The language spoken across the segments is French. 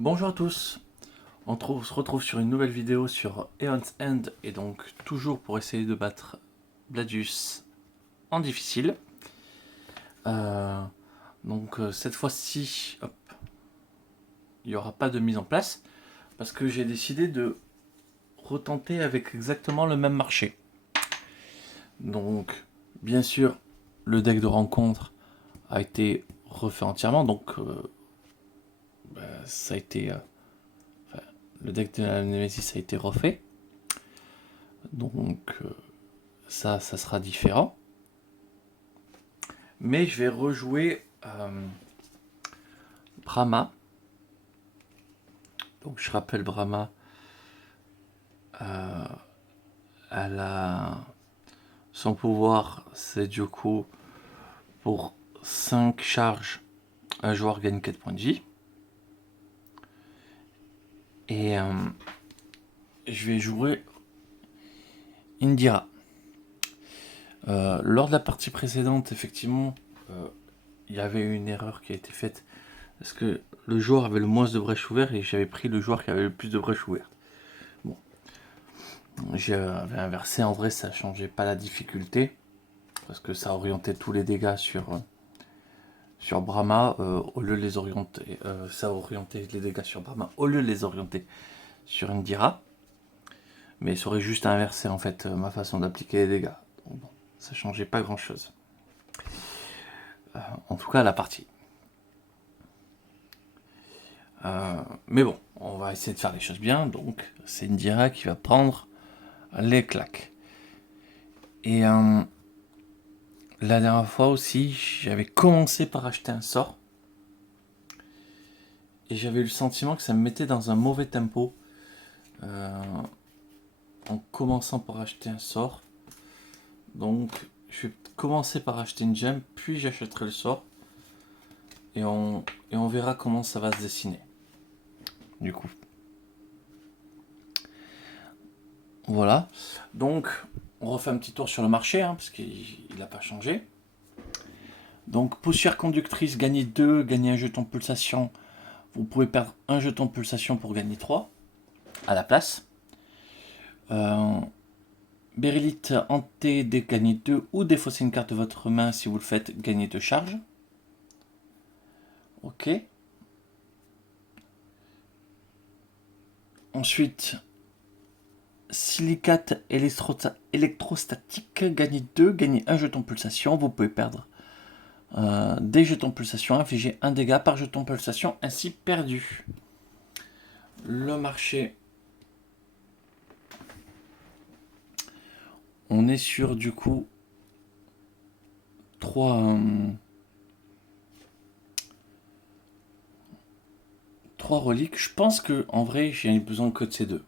Bonjour à tous, se retrouve sur une nouvelle vidéo sur Aeon's End et donc toujours pour essayer de battre Bladius en difficile. Cette fois-ci, il n'y aura pas de mise en place parce que j'ai décidé de retenter avec exactement le même marché. Donc bien sûr le deck de rencontre a été refait entièrement, donc ça a été... le deck de la Nemesis a été refait. Donc ça sera différent. Mais je vais rejouer Brahma. Donc je rappelle Brahma son pouvoir, c'est du coup pour 5 charges, un joueur gagne 4 points de vie. Et je vais jouer Indira. Lors de la partie précédente, effectivement, il y avait une erreur qui a été faite. Parce que le joueur avait le moins de brèches ouvertes et j'avais pris le joueur qui avait le plus de brèches ouvertes. Bon. J'avais inversé, en vrai ça changeait pas la difficulté. Parce que ça orientait tous les dégâts sur Brahma au lieu de les orienter. Ça orientait les dégâts sur Brahma au lieu de les orienter sur Indira. Mais ça aurait juste inversé en fait ma façon d'appliquer les dégâts. Donc bon, ça changeait pas grand chose. En tout cas la partie. Mais bon, on va essayer de faire les choses bien. Donc c'est Indira qui va prendre les claques. Et la dernière fois aussi, j'avais commencé par acheter un sort. Et j'avais eu le sentiment que ça me mettait dans un mauvais tempo. En commençant par acheter un sort. Donc je vais commencer par acheter une gemme, puis j'achèterai le sort. Et on verra comment ça va se dessiner. Du coup. Voilà. Donc on refait un petit tour sur le marché, parce qu'il n'a pas changé. Donc poussière conductrice, gagner 2, gagner un jeton pulsation. Vous pouvez perdre un jeton pulsation pour gagner 3 à la place. Bérylite hanté, gagner 2 ou défausser une carte de votre main si vous le faites, gagner 2 charges. Ok. Ensuite, silicate électrostatique, gagner 2, gagner 1 jeton pulsation. Vous pouvez perdre des jetons pulsation, infliger 1 dégât par jeton pulsation ainsi perdu. Le marché. On est sur du coup 3 reliques. Je pense que en vrai j'ai besoin que de ces deux.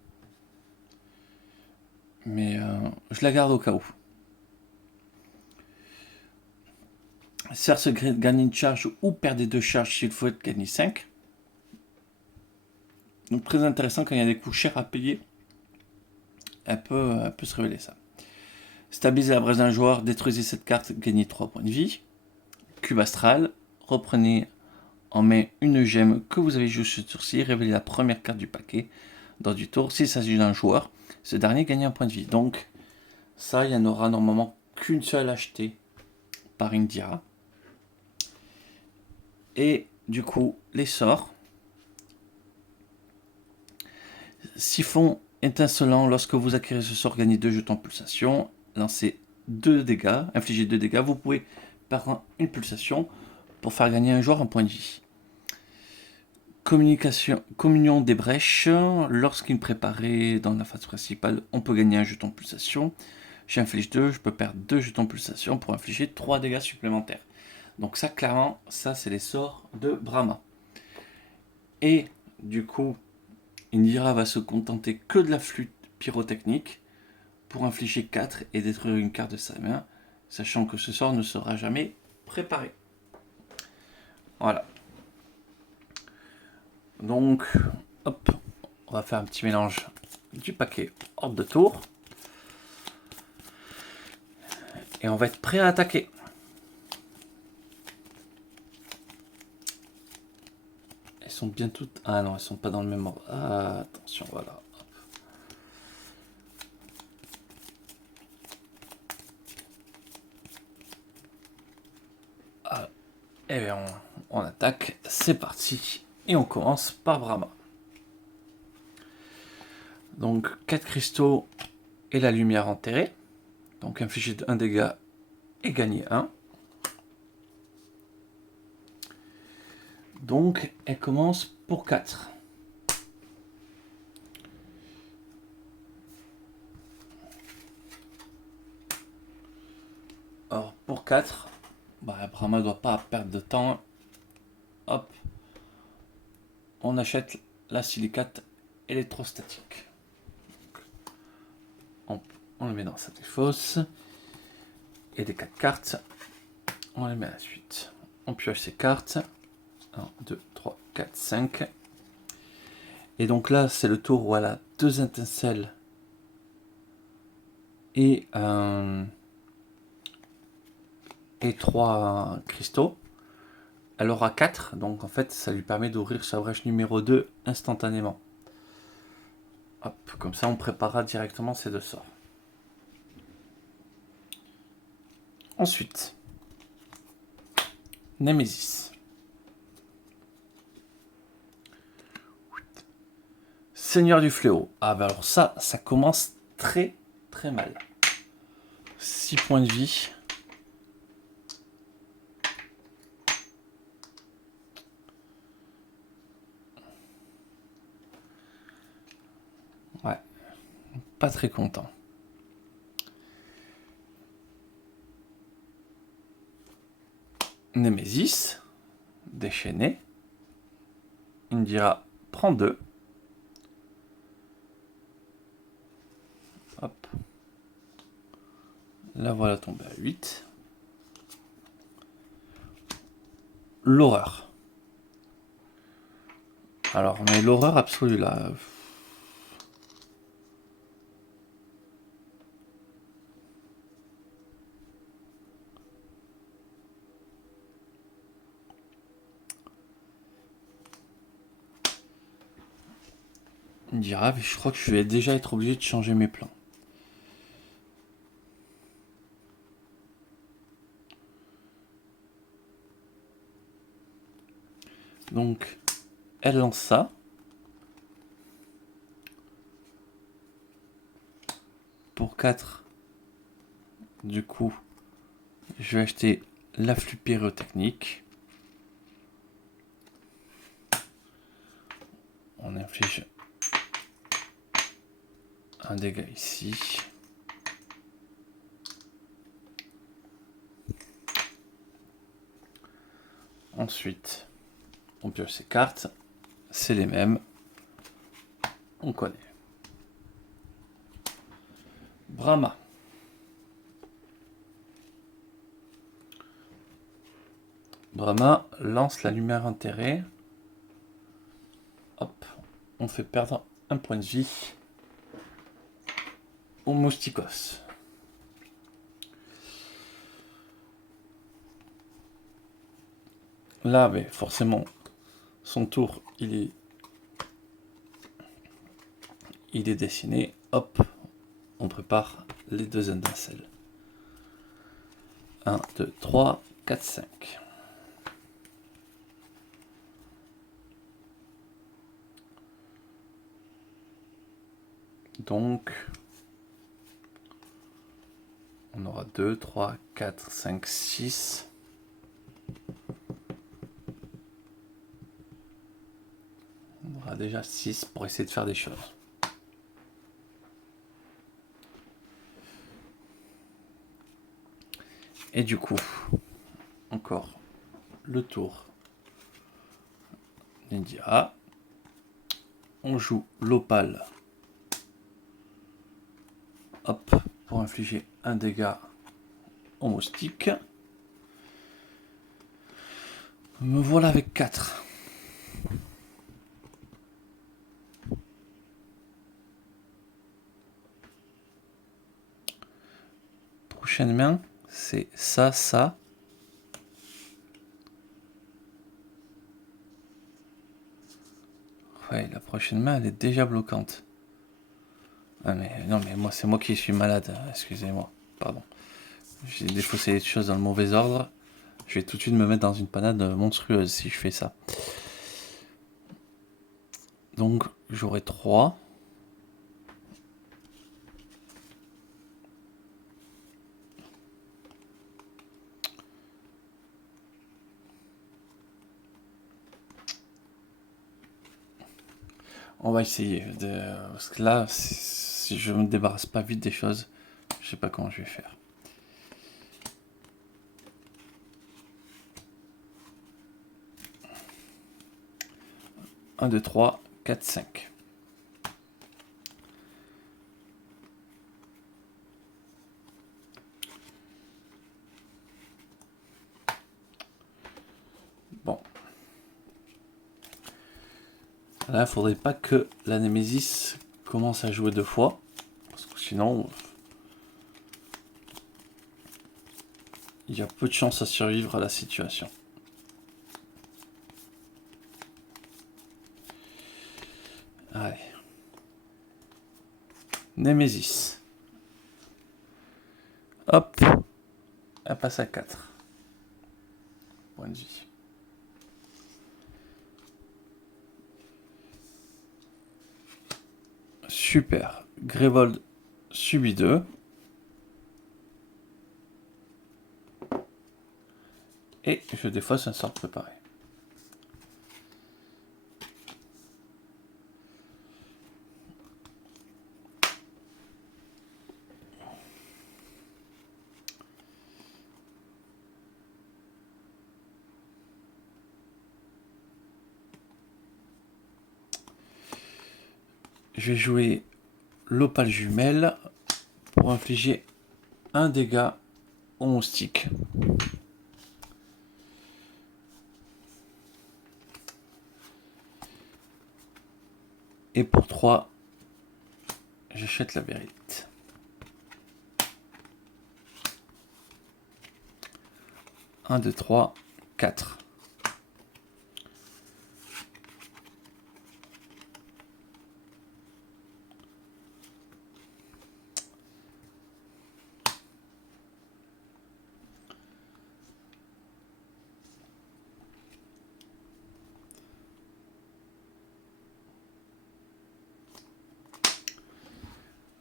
Mais je la garde au cas où. Cerce gagne une charge ou perdez 2 charges s'il faut être gagné 5. Donc très intéressant quand il y a des coups chers à payer. Elle peut se révéler ça. Stabilisez la brèche d'un joueur, détruisez cette carte, gagnez 3 points de vie. Cube astral, reprenez en main une gemme que vous avez jouée sur sourcil, révélez la première carte du paquet dans du tour. S'il s'agit d'un joueur, ce dernier gagne un point de vie. Donc ça, il n'y en aura normalement qu'une seule achetée par Indira. Et du coup, les sorts. Siphon étincelant, lorsque vous acquérez ce sort, gagnez 2 jetons pulsation. Lancez 2 dégâts, infligez 2 dégâts. Vous pouvez perdre une pulsation pour faire gagner un joueur un point de vie. Communion des brèches. Lorsqu'il est préparé dans la phase principale, on peut gagner un jeton pulsation. J'inflige 2, je peux perdre 2 jetons pulsation pour infliger 3 dégâts supplémentaires. Donc ça, clairement, ça c'est les sorts de Brahma. Et du coup, Indira va se contenter que de la flûte pyrotechnique pour infliger 4 et détruire une carte de sa main, sachant que ce sort ne sera jamais préparé. Voilà. Donc, hop, on va faire un petit mélange du paquet hors de tour. Et on va être prêt à attaquer. sont bien toutes... Ah non, elles sont pas dans le même ordre. Ah, attention, voilà. Ah, et bien on attaque, c'est parti. Et on commence par Brahma. Donc 4 cristaux et la lumière enterrée. Donc infliger 1 dégât et gagner 1. Donc elle commence pour 4. Alors pour 4, Brahma ne doit pas perdre de temps. Hop, on achète la silicate électrostatique. On le met dans sa défausse. Et des 4 cartes, on les met à la suite. On pioche ces cartes. 1, 2, 3, 4, 5. Et donc là, c'est le tour où elle a 2 étincelles et 3 cristaux. Elle aura 4, donc en fait, ça lui permet d'ouvrir sa brèche numéro 2 instantanément. Hop, comme ça, on préparera directement ces 2 sorts. Ensuite, Némésis. Seigneur du fléau. Ah bah alors ça commence très très mal. 6 points de vie. Ouais, pas très content. Némésis, déchaîné. Indira prend 2. Hop. La voilà tombée à 8. L'horreur. Alors, mais l'horreur absolue là. Indira, je crois que je vais déjà être obligé de changer mes plans. Donc, elle lance ça. Pour 4, du coup, je vais acheter l'afflux pyrotechnique. On inflige un dégât ici. Ensuite, on pioche ces cartes. C'est les mêmes. On connaît. Brahma. Brahma lance la lumière enterrée. Hop, on fait perdre un point de vie au Moustikos. Là, mais forcément, son tour, il est dessiné. Hop, on prépare les 2 étincelles. 1, 2, 3, 4, 5. Donc, on aura 2, 3, 4, 5, 6. On aura déjà 6 pour essayer de faire des choses. Et du coup, encore le tour d'India. On joue l'opale. Hop, pour infliger un dégât au moustique. Me voilà avec 4. Prochaine main, c'est ça, ça. Ouais, la prochaine main, elle est déjà bloquante. Ah mais non, mais moi, c'est moi qui suis malade. Excusez-moi. Pardon. J'ai défaussé les choses dans le mauvais ordre. Je vais tout de suite me mettre dans une panade monstrueuse si je fais ça. Donc, j'aurai 3. On va essayer. Parce que là, si je me débarrasse pas vite des choses, je sais pas comment je vais faire. 1, 2, 3, 4, 5. Bon. Là, il faudrait pas que la Némésis commence à jouer 2 fois. Parce que sinon, il y a peu de chances à survivre à la situation. Allez. Némésis. Hop. Elle passe à 4. Point de vie. Super. Grévold subit 2. Et je défausse un sort préparé. Je vais jouer l'opale jumelle pour infliger un dégât au moustique. Et pour 3, j'achète la vérité. 1, 2, 3, 4.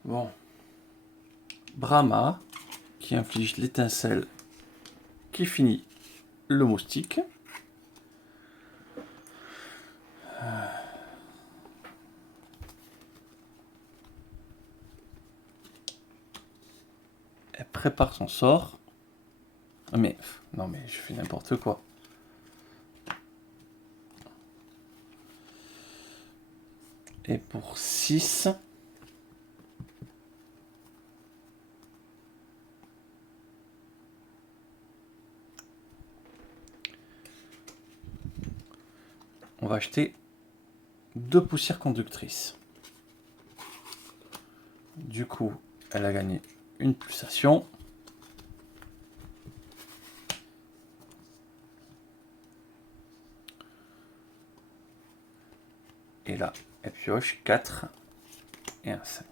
Bon. Brahma, qui inflige l'étincelle, qui finit le moustique. Elle prépare son sort. Mais, non mais je fais n'importe quoi. Et pour 6... on va acheter 2 poussières conductrices. Du coup, elle a gagné une pulsation. Et là, elle pioche 4 et un 5.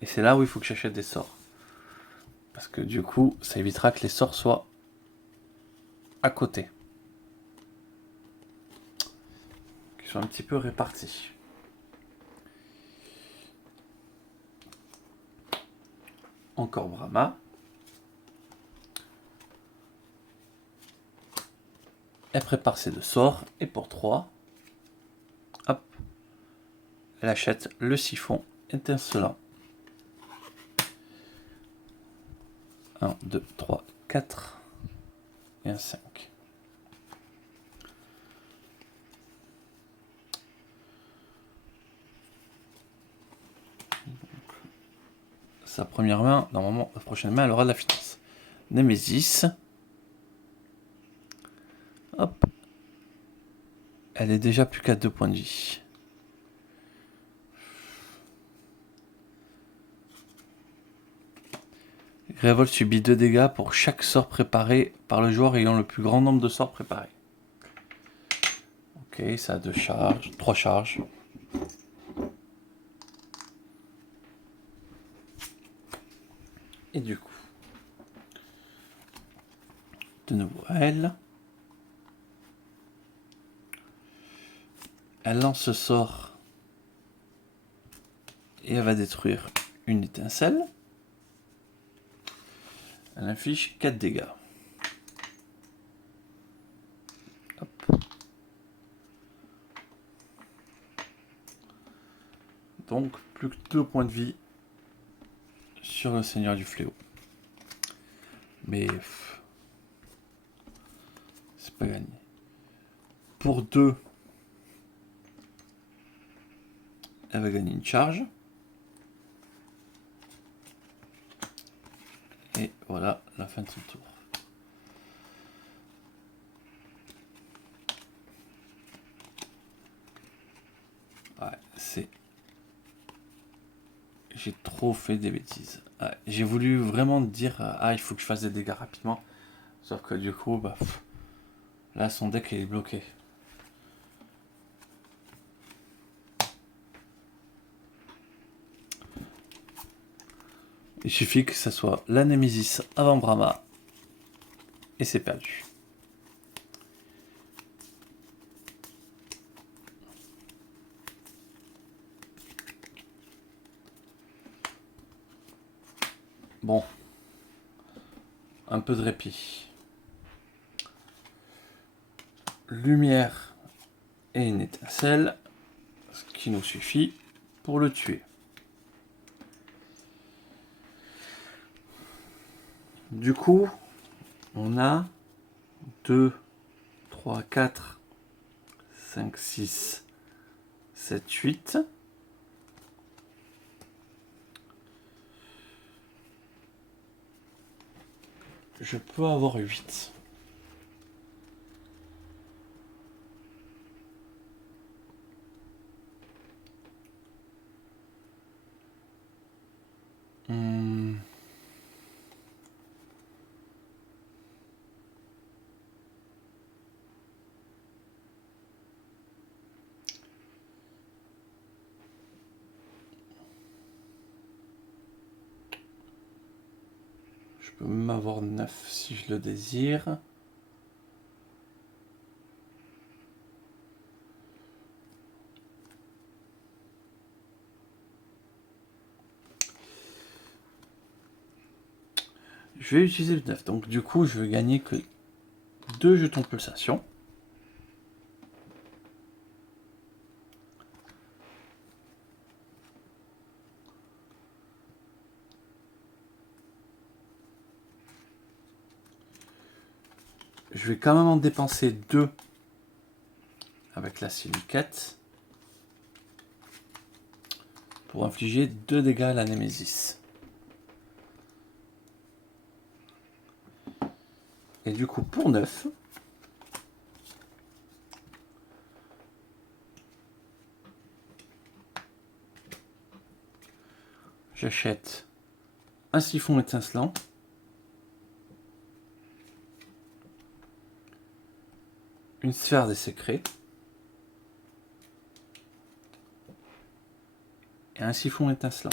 Et c'est là où il faut que j'achète des sorts. Parce que du coup, ça évitera que les sorts soient à côté. Qu'ils soient un petit peu répartis. Encore Brahma. Elle prépare ses 2 sorts. Et pour 3, hop, elle achète le siphon étincelant. 1, 2, 3, 4 et un 5. Sa première main, normalement, la prochaine main, elle aura de la finance. Némésis. Hop. Elle est déjà plus qu'à 2 points de vie. Grévold subit 2 dégâts pour chaque sort préparé par le joueur ayant le plus grand nombre de sorts préparés. Ok, ça a 2 charges, 3 charges. Et du coup, de nouveau elle. Elle lance ce sort et elle va détruire une étincelle. Elle inflige 4 dégâts. Hop. Donc, plus que 2 points de vie sur le Seigneur du Fléau. Mais c'est pas gagné. Pour 2, elle va gagner une charge. Et voilà la fin de son tour. Ouais, c'est... J'ai trop fait des bêtises. Ouais, j'ai voulu vraiment dire, il faut que je fasse des dégâts rapidement. Sauf que du coup, là, son deck il est bloqué. Il suffit que ça soit la Némésis avant Brahma. Et c'est perdu. Bon. Un peu de répit. Lumière et une étincelle. Ce qui nous suffit pour le tuer. Du coup, on a 2, 3, 4, 5, 6, 7, 8. Je peux avoir 8. Je peux même avoir 9 si je le désire. Je vais utiliser le 9. Donc du coup, je vais gagner que 2 jetons de pulsation. Je vais quand même en dépenser 2 avec la silicate pour infliger 2 dégâts à la Némésis. Et du coup, pour 9, j'achète un siphon étincelant, une sphère des secrets et un siphon étincelant.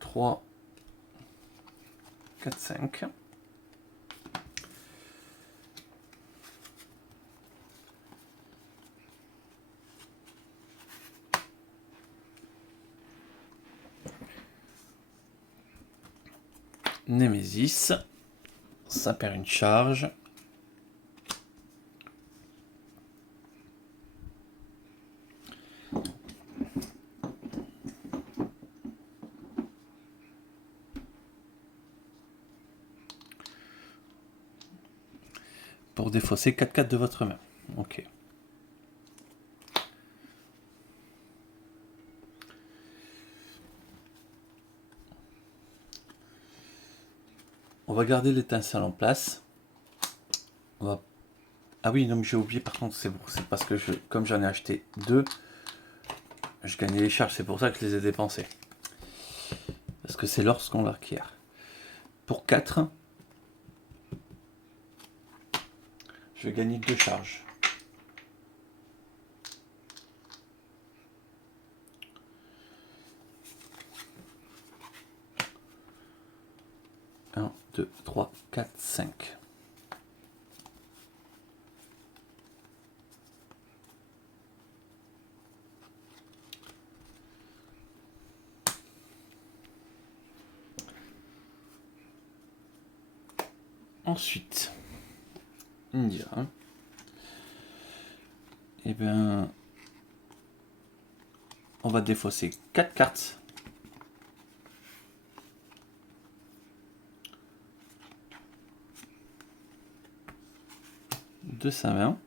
Trois, 4, 5. Némésis, ça perd une charge. Pour défausser 4-4 de votre main. Ok. On va garder l'étincelle en place. On va... Ah oui, non, mais j'ai oublié par contre, c'est parce que comme j'en ai acheté 2, Je gagnais les charges, c'est pour ça que je les ai dépensées. Parce que c'est lorsqu'on l'acquiert. Pour 4, je vais gagner 2 charges. Un, 2, 3, 4, 5. Ensuite, India. Et bien, on va défausser 4 cartes. De sa main.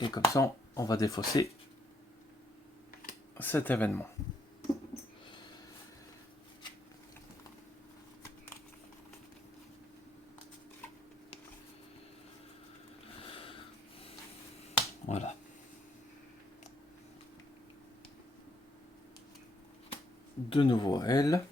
Et comme ça, on va défausser cet événement. Voilà. De nouveau à elle.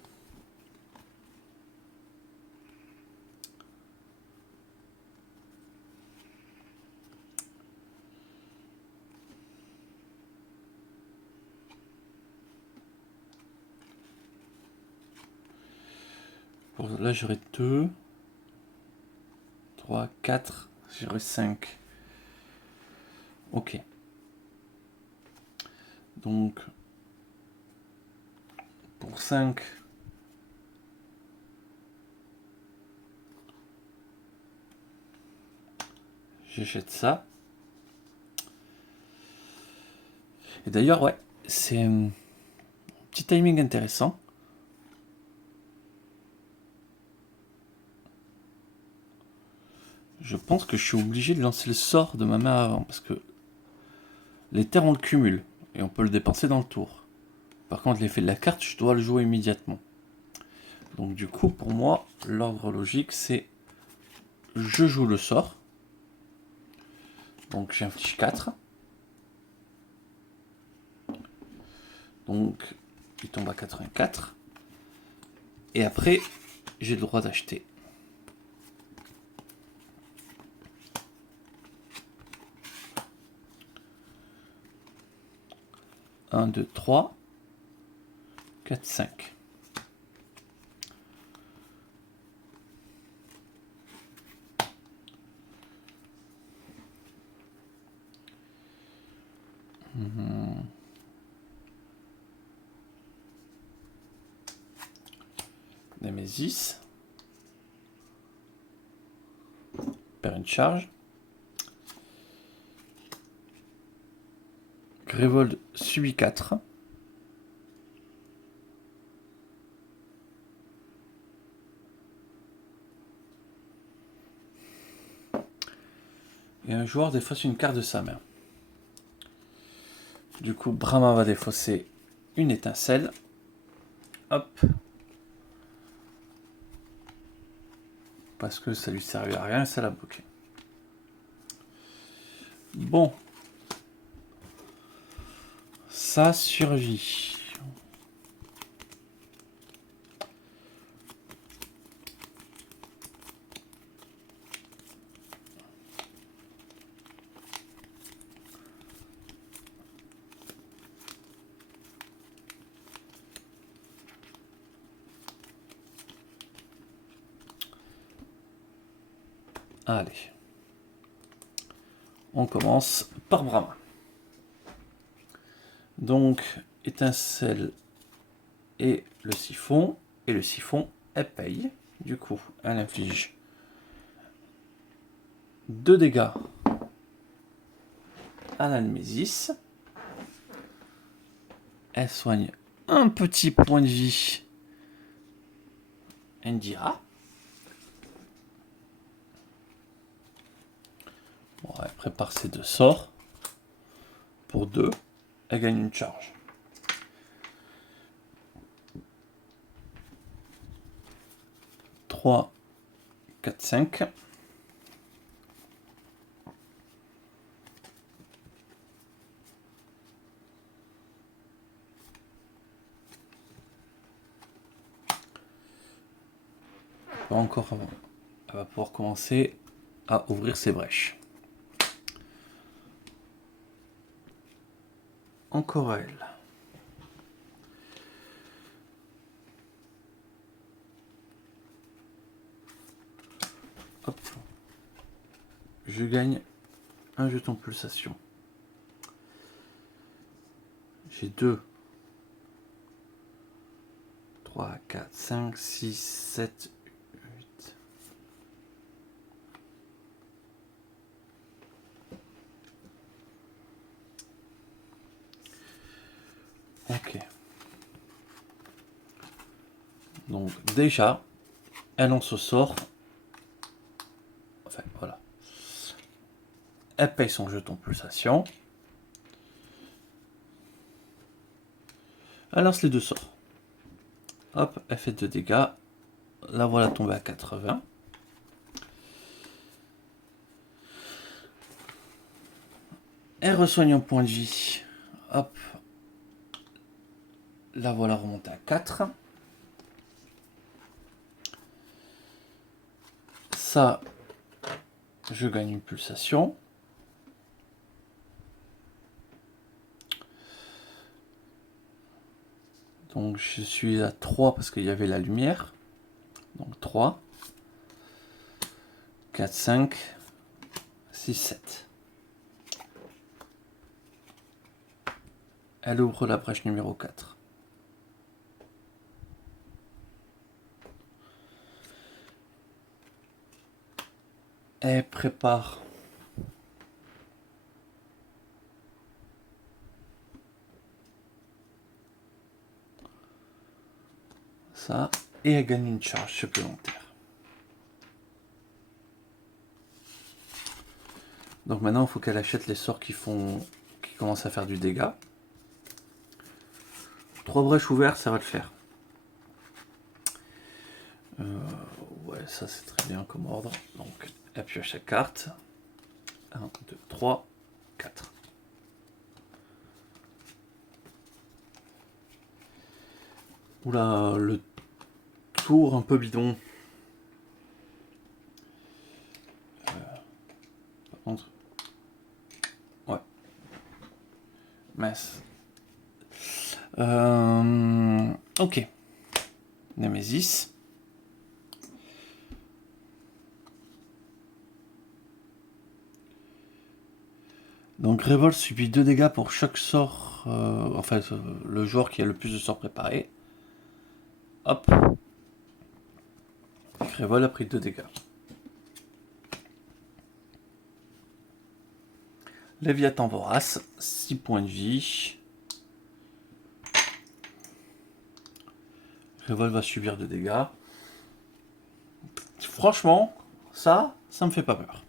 Là, j'aurai 2, 3, 4, j'aurai 5. Ok. Donc, pour 5, j'achète ça. Et d'ailleurs, ouais, c'est un petit timing intéressant. Je pense que je suis obligé de lancer le sort de ma main avant, parce que les terres, on le cumule, et on peut le dépenser dans le tour. Par contre, l'effet de la carte, je dois le jouer immédiatement. Donc du coup, pour moi, l'ordre logique, c'est je joue le sort. Donc j'inflige 4. Donc il tombe à 84. Et après, j'ai le droit d'acheter. Un, 2, 3, 4, 5. Némésis. Perd une charge. Grévold subit 4. Et un joueur défausse une carte de sa main. Du coup, Brahma va défausser une étincelle. Hop. Parce que ça lui servait à rien, ça l'a bloqué. Bon. Ça survit. Allez. On commence par Brahma. Donc, étincelle et le siphon. Et le siphon, elle paye. Du coup, elle inflige 2 dégâts à la Némésis. Elle soigne un petit point de vie Indira. Bon, elle prépare ses 2 sorts. Pour 2, elle gagne une charge. « 3, 4, 5. Pas encore avant. Elle va pouvoir commencer à ouvrir ses brèches. Encore elle. Hop. Je gagne un jeton pulsation. J'ai 2, 3, 4, 5, 6, 7, 8. Ok. Donc déjà, elle en se sort. Enfin, voilà. Elle paye son jeton pulsation. Elle lance les 2 sorts. Hop, elle fait 2 dégâts. La voilà tombée à 80. Elle resoigne un point de vie. Hop. La voilà remontée à 4. Ça, je gagne une pulsation. Donc je suis à 3 parce qu'il y avait la lumière. Donc 3, 4, 5, 6, 7. Elle ouvre la brèche numéro 4. Elle prépare ça et elle gagne une charge supplémentaire. Donc maintenant il faut qu'elle achète les sorts qui commencent à faire du dégât. 3 brèches ouvertes, ça va le faire. Ouais, ça c'est très bien comme ordre. Donc elle pioche sa carte. 1, 2, 3, 4. Oula, le tour un peu bidon. Par contre, ouais. Mince. Ok. Nemesis. Donc Révolte subit 2 dégâts pour chaque sort. Enfin, le joueur qui a le plus de sorts préparés. Hop. Révolte a pris 2 dégâts. Léviathan vorace, 6 points de vie. Révolte va subir 2 dégâts. Franchement, ça me fait pas peur.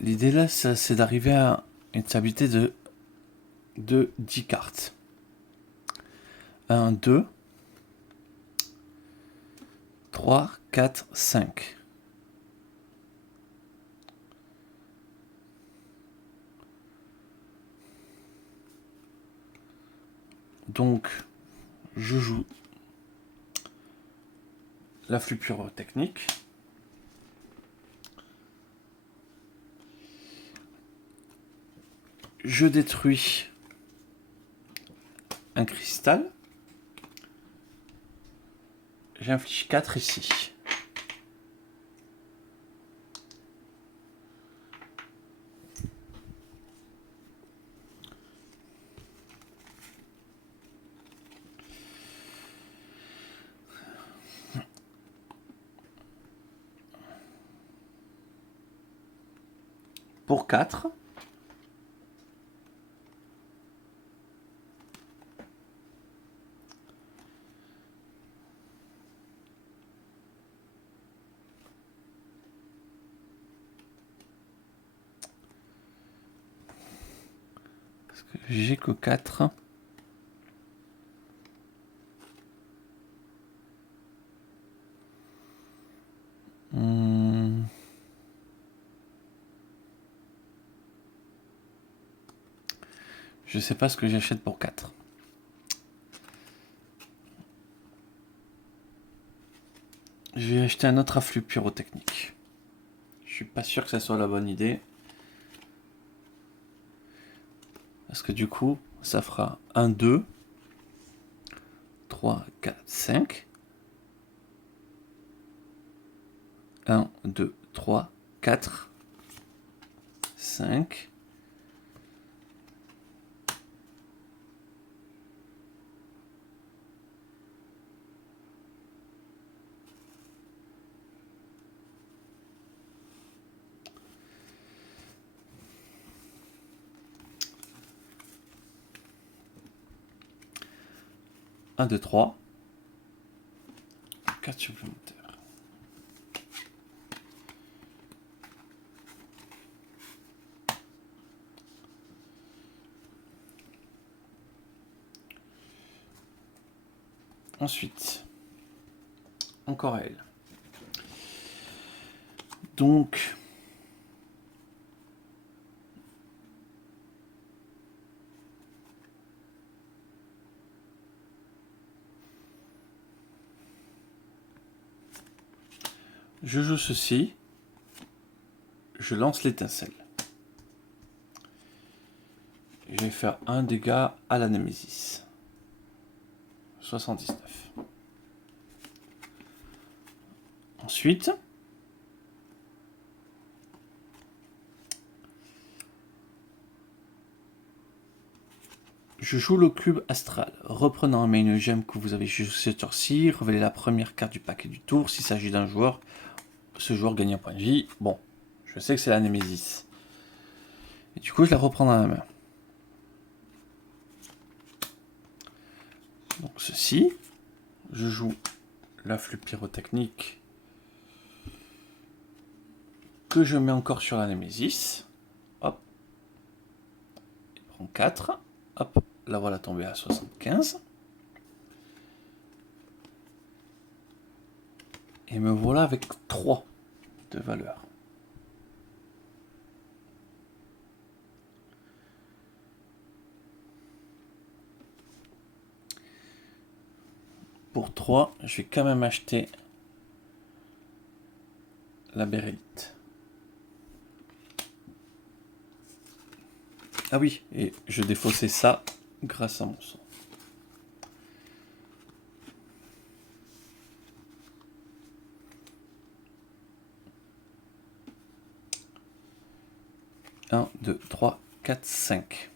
L'idée là, c'est d'arriver à une stabilité de 10 cartes. 1, 2, 3, 4, 5. Donc, je joue l'afflux pyrotechnique. Je détruis un cristal. J'inflige 4 ici. Pour 4. J'ai que 4. Je sais pas ce que j'achète pour 4. Je vais acheter un autre afflux pyrotechnique. Je suis pas sûr que ça soit la bonne idée. Parce que du coup, ça fera 1, 2, 3, 4, 5. 1, 2, 3, 4, 5. Un, 2, 3. 4 supplémentaires. Ensuite, encore elle. Donc, je joue ceci. Je lance l'étincelle. Je vais faire un dégât à la Némésis. 79. Ensuite, je joue le cube astral. Reprenant en main une gemme que vous avez jouée ce tour-ci, révélez la première carte du paquet du tour. S'il s'agit d'un joueur, ce joueur gagne un point de vie. Bon, je sais que c'est la Némésis. Et du coup, je la reprends dans la main. Donc ceci, je joue l'afflux pyrotechnique que je mets encore sur la Némésis. Hop. Il prend 4. Hop. La voilà tomber à 75. Et me voilà avec 3 de valeur. Pour 3, je vais quand même acheter la bérélite. Ah oui, et je défaussais ça grâce à mon sort. Un, 2, 3, 4, 5.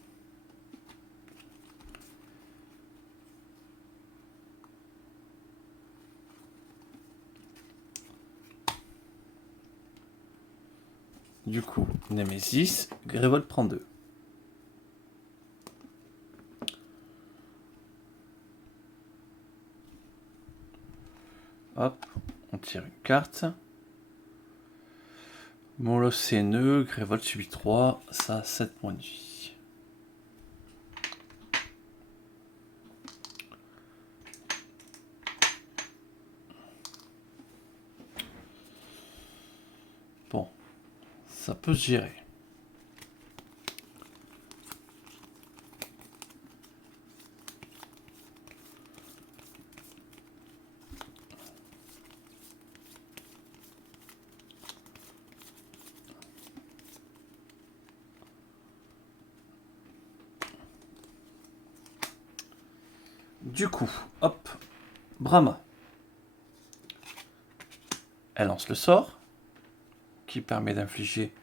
Du coup, Némésis, Grévold prend 2. Hop, on tire une carte. Molos CNE, Grévold subit 3, ça a 7 points de vie. Bon, ça peut se gérer. Du coup, hop, Brahma. Elle lance le sort, qui permet d'infliger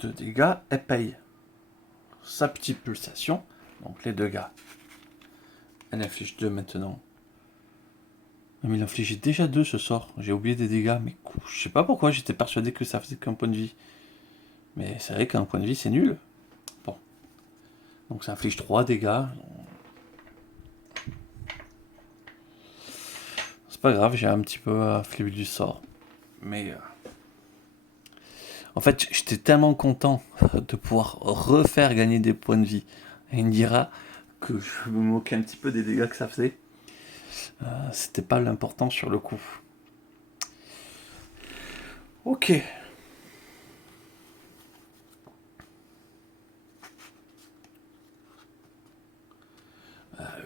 2 dégâts. Elle paye sa petite pulsation, donc les dégâts. Elle inflige 2 maintenant. Mais il infligeait déjà 2 ce sort. J'ai oublié des dégâts, mais je sais pas pourquoi j'étais persuadé que ça faisait qu'un point de vie. Mais c'est vrai qu'un point de vie c'est nul. Bon. Donc ça inflige 3 dégâts. C'est pas grave, j'ai un petit peu affaibli du sort. Mais En fait, j'étais tellement content de pouvoir refaire gagner des points de vie à Indira que je me moquais un petit peu des dégâts que ça faisait. C'était pas l'important sur le coup. Ok.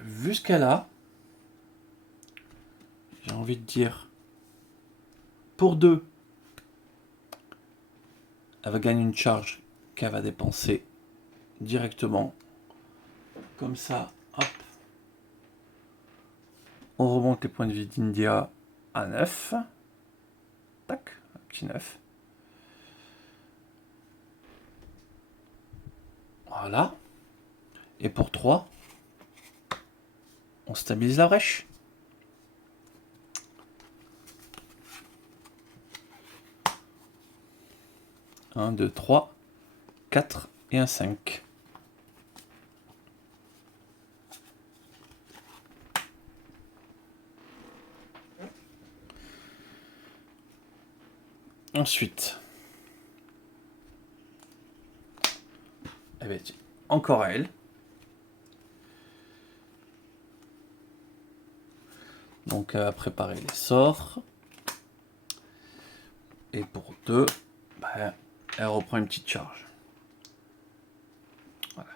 Vu ce qu'elle a, j'ai envie de dire, pour 2, elle va gagner une charge qu'elle va dépenser directement. Comme ça, hop. On remonte les points de vie d'India à 9. Tac, un petit 9. Voilà. Et pour 3, on stabilise la brèche. 1, 2, 3, 4 et un 5. Ensuite, eh bien, encore à elle. Donc, elle va préparer les sorts. Et pour 2, bah, elle reprend une petite charge. Voilà.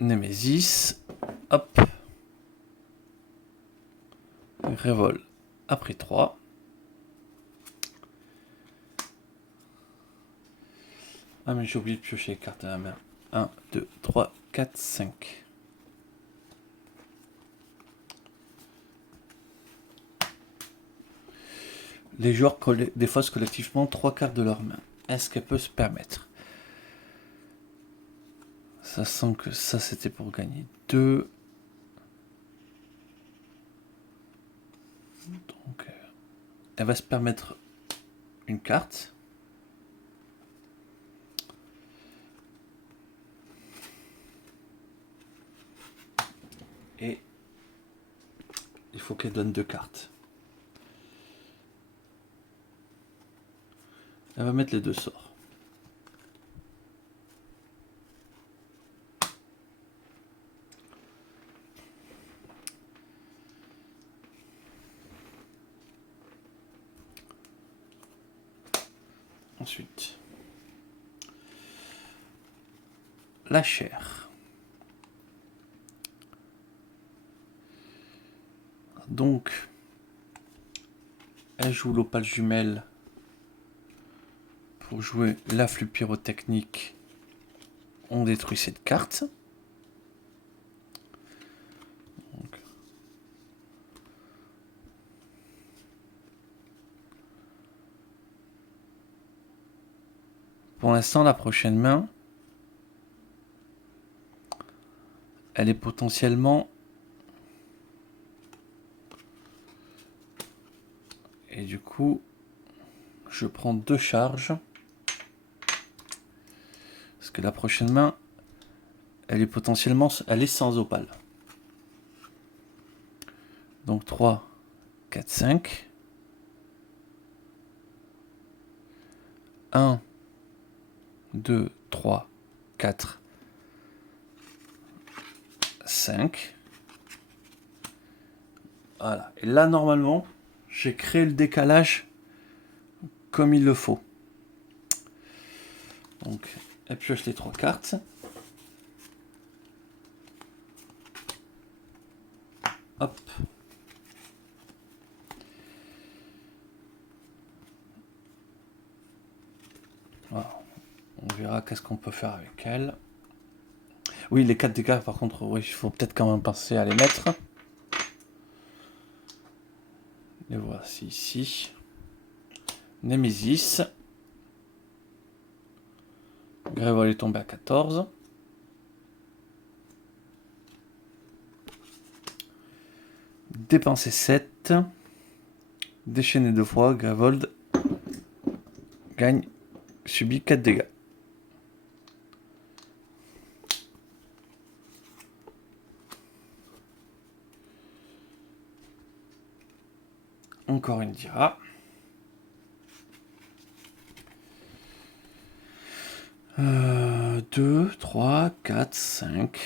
Némésis. Hop. Révol après 3. Ah, mais j'ai oublié de piocher les cartes à la main. 1, 2, 3, 4, 5. Les joueurs défaussent collectivement 3 cartes de leur main. Est-ce qu'elle peut se permettre? Ça sent que ça c'était pour gagner 2. Donc, elle va se permettre une carte. Et il faut qu'elle donne 2 cartes. Elle va mettre les 2 sorts. Ensuite, la chair. Donc, elle joue l'opale jumelle pour jouer l'afflux pyrotechnique. On détruit cette carte. Donc, pour l'instant, la prochaine main, elle est potentiellement... Et du coup, je prends 2 charges. Parce que la prochaine main, elle est potentiellement... Elle est sans opale. Donc 3, 4, 5. 1, 2, 3, 4, 5. Voilà. Et là, normalement, j'ai créé le décalage comme il le faut. Donc, elle pioche les 3 cartes. Hop. Voilà. On verra qu'est-ce qu'on peut faire avec elle. Oui, les 4 dégâts, par contre, oui, il faut peut-être quand même penser à les mettre. Les voici ici. Némésis. Grévol est tombé à 14. Dépenser 7. Déchaîner 2 fois. Grévold gagne, subit 4 dégâts. Encore une Dira. 2, 3, 4, 5.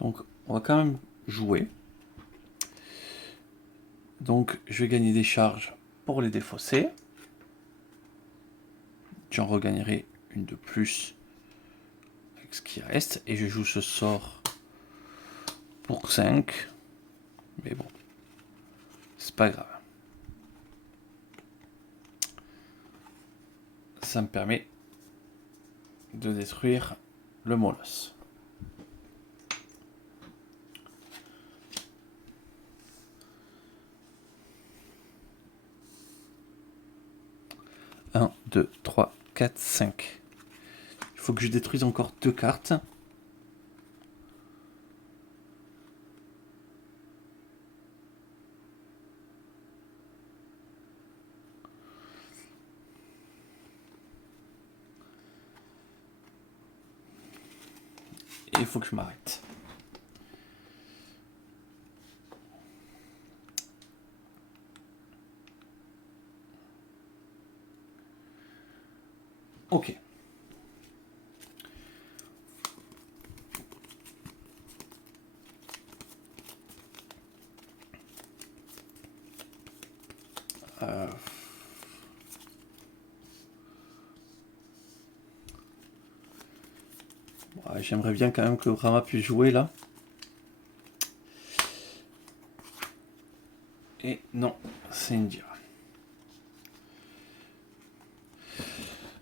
Donc, on va quand même jouer. Donc, je vais gagner des charges pour les défausser. J'en regagnerai une de plus avec ce qui reste. Et je joue ce sort pour 5. Mais bon, c'est pas grave. Ça me permet de détruire le molosse. Un, 2, 3, 4, 5. Il faut que je détruise encore 2 cartes. Et il faut que je m'arrête. Ok. Ouais, j'aimerais bien quand même que Rama puisse jouer là. Et non, c'est Indira.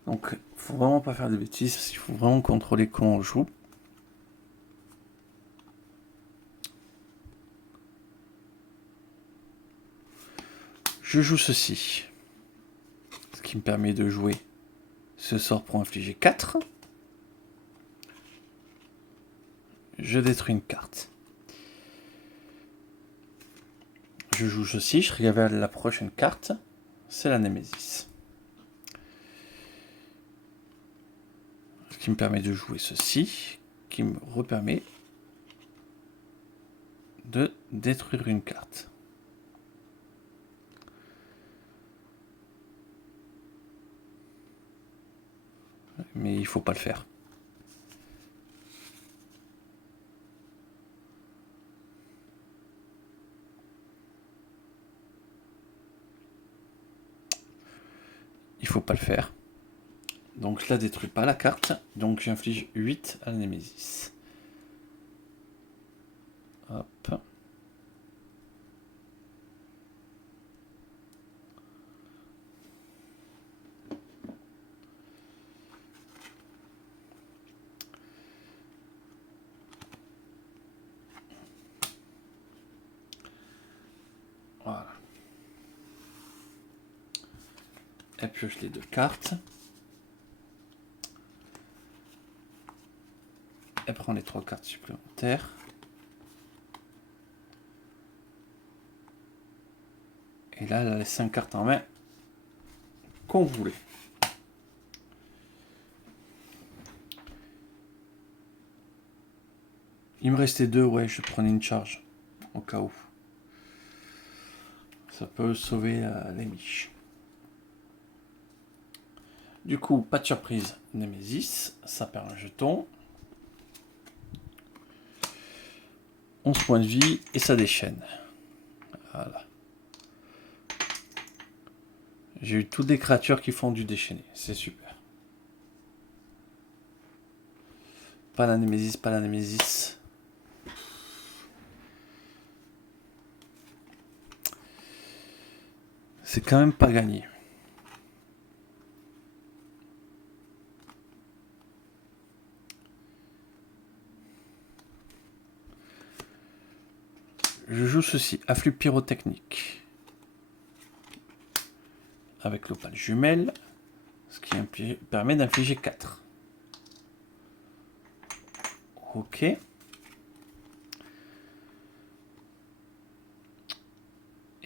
Donc, faut vraiment pas faire de bêtises, parce qu'il faut vraiment contrôler comment on joue. Je joue ceci. Ce qui me permet de jouer ce sort pour infliger 4. Je détruis une carte. Je joue ceci, je regarde la prochaine carte. C'est la Némésis. Ce qui me permet de jouer ceci, qui me repermet de détruire une carte. Mais il faut pas le faire. Il faut pas le faire. Donc je la détruis pas la carte. Donc j'inflige 8 à la Némésis. Hop. Voilà. Elle pioche les 2 cartes. Elle prend les 3 cartes supplémentaires. Et là, elle a les 5 cartes en main qu'on voulait. Il me restait 2, ouais, je prenais une charge. Au cas où. Ça peut sauver les miches. Du coup, pas de surprise, Némésis. Ça perd un jeton. 11 points de vie et ça déchaîne. Voilà. J'ai eu toutes des créatures qui font du déchaîné. C'est super. Pas la Némésis, pas la Némésis. C'est quand même pas gagné. Je joue ceci, afflux pyrotechnique. Avec l'opale jumelle, ce qui permet d'infliger 4. Ok.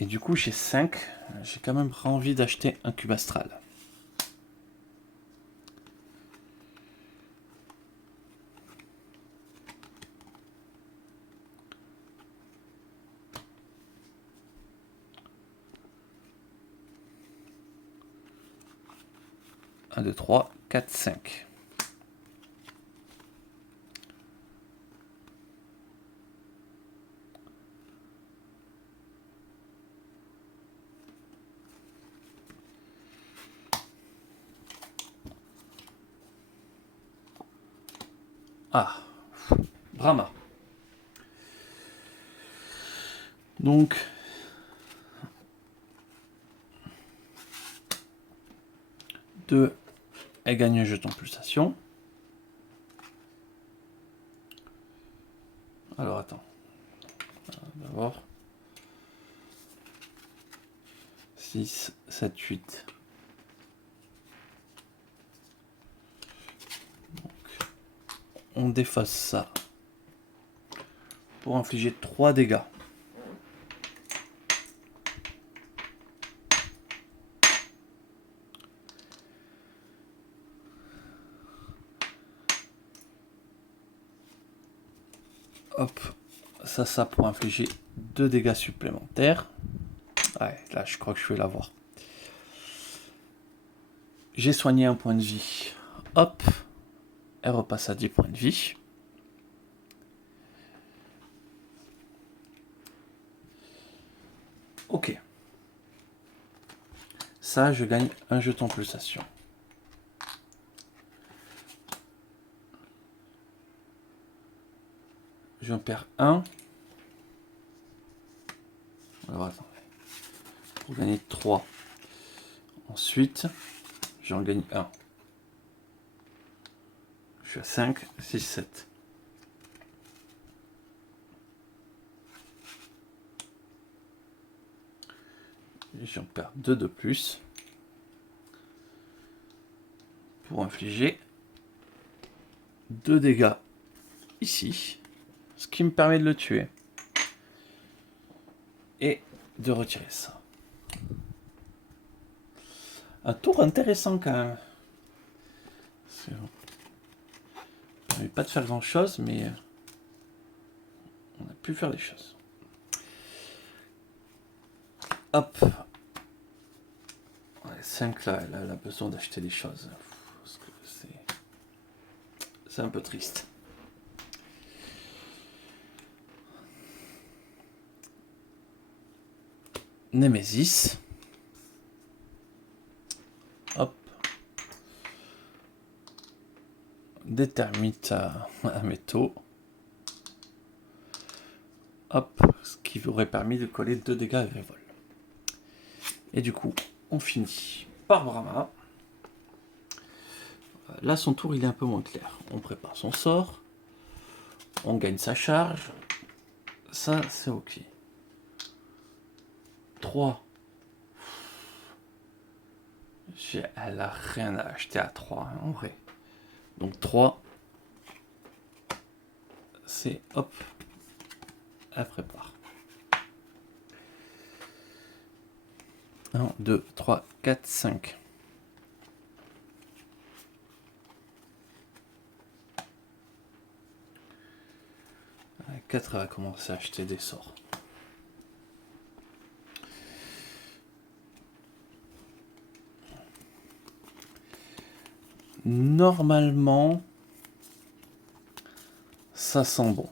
Et du coup, j'ai 5. J'ai quand même envie d'acheter un cube astral. 1, 2, 3, 4, 5. Ah, Brahma. Donc, deux, elle gagne un jeton pulsation. Alors attends. D'abord. 6, 7, 8. Donc, on défausse ça pour infliger 3 dégâts. Hop, ça pour infliger 2 dégâts supplémentaires. Ouais, là je crois que je vais l'avoir. J'ai soigné un point de vie. Hop, elle repasse à 10 points de vie. Ok. Ça, je gagne un jeton pulsation. J'en perds un. Alors attends. Pour gagner 3. Ensuite, j'en gagne 1. Je suis à 5, 6, 7. J'en perds 2 de plus. Pour infliger 2 dégâts ici. Ce qui me permet de le tuer. Et de retirer ça. Un tour intéressant quand même. Ça ne permet pas de faire grand chose, mais on a pu faire des choses. Hop. 5 là, elle a besoin d'acheter des choses. Parce que c'est un peu triste. Némésis. Hop. Des termites à métaux. Hop. Ce qui aurait permis de coller 2 dégâts à Grévol. Et du coup, on finit par Brahma. Là, son tour, il est un peu moins clair. On prépare son sort. On gagne sa charge. Ça, c'est ok. 3. Elle a rien à acheter à 3, hein, en vrai. Donc 3. C'est hop. Elle prépare. 1, 2, 3, 4, 5. 4, elle va commencer à acheter des sorts. Normalement, ça sent bon.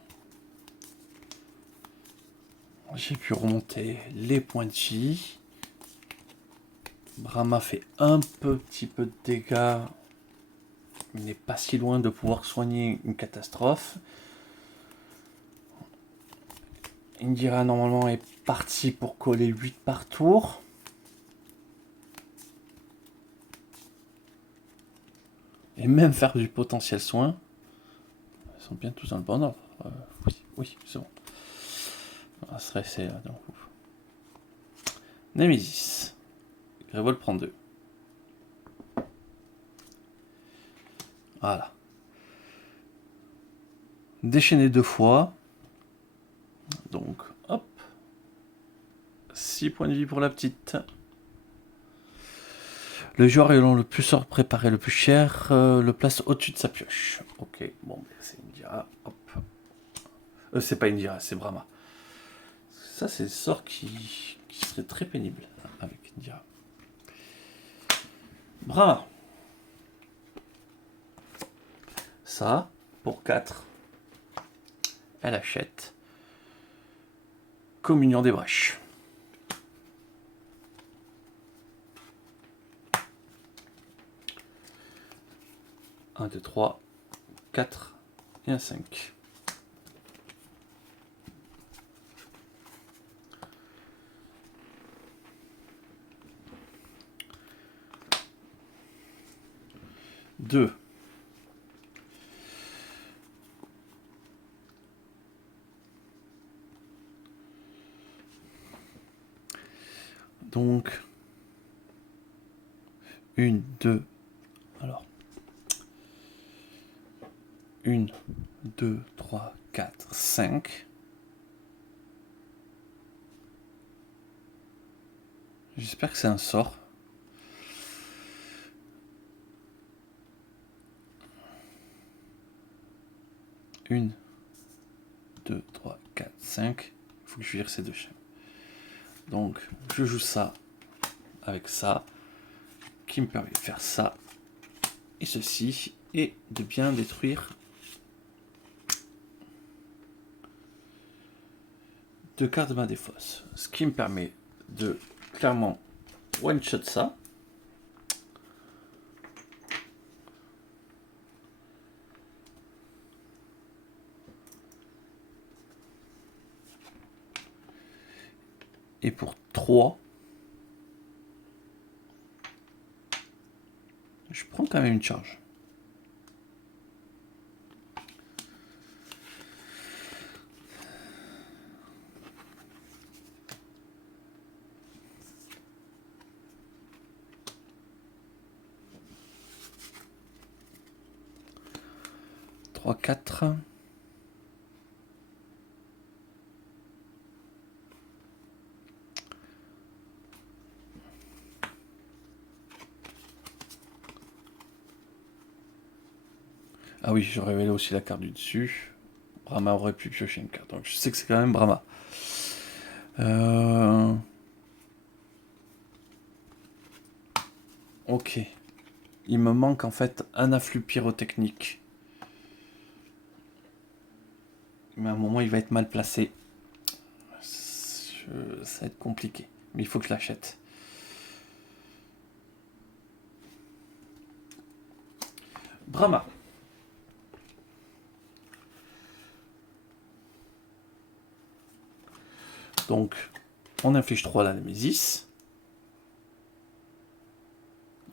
J'ai pu remonter les points de vie. Brahma fait un petit peu de dégâts. Il n'est pas si loin de pouvoir soigner une catastrophe. Indira normalement est parti pour coller 8 par tour. Et même faire du potentiel soin. Ils sont bien tous dans le bon ordre. Oui, c'est bon. On va se rester là. Némésis. Grévol prend 2. Voilà. Déchaîner 2 fois. Donc, hop. 6 points de vie pour la petite. Le joueur ayant le plus sort préparé le plus cher le place au-dessus de sa pioche. Ok, bon, c'est Indira. Hop. C'est pas Indira, c'est Brahma. Ça, c'est le sort qui serait très pénible avec Indira. Brahma. ça. Pour 4, elle achète Communion des Brèches. Un, 2, 3, 4 et un 5. Deux. Donc, 1, 2, alors, 1, 2, 3, 4, 5. J'espère que c'est un sort. Une, 2, 3, 4, 5. Il faut que je vire ces deux chaînes. Donc, je joue ça avec ça, qui me permet de faire ça et ceci, et de bien détruire deux cartes de main des fosses. Ce qui me permet de clairement one-shot ça. Et pour 3, je prends quand même une charge. Trois, 4. Ah oui, je révèle aussi la carte du dessus. Brahma aurait pu piocher une carte. Donc je sais que c'est quand même Brahma. Ok. Il me manque en fait un afflux pyrotechnique. Mais à un moment, il va être mal placé. Ça va être compliqué. Mais il faut que je l'achète. Brahma. Donc, on inflige 3 à la Némésis.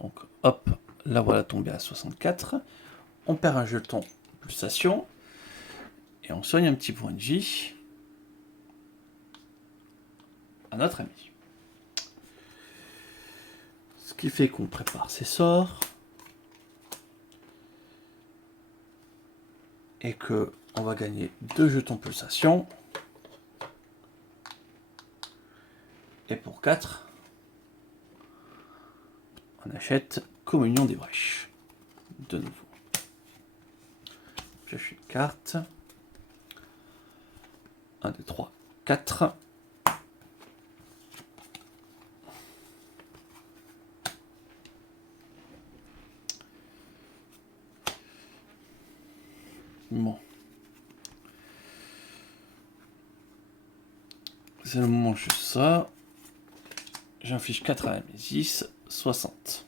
Donc, hop, la voilà tombée à 64. On perd un jeton pulsation. Et on soigne un petit point de vie à notre ami. Ce qui fait qu'on prépare ses sorts. Et que on va gagner 2 jetons pulsation. Et pour 4, on achète Communion des Brèches. De nouveau. Pioche une carte. 1, 2, 3, 4. Bon. C'est le moment où je fais ça. J'inflige 4 à la Némésis, 60.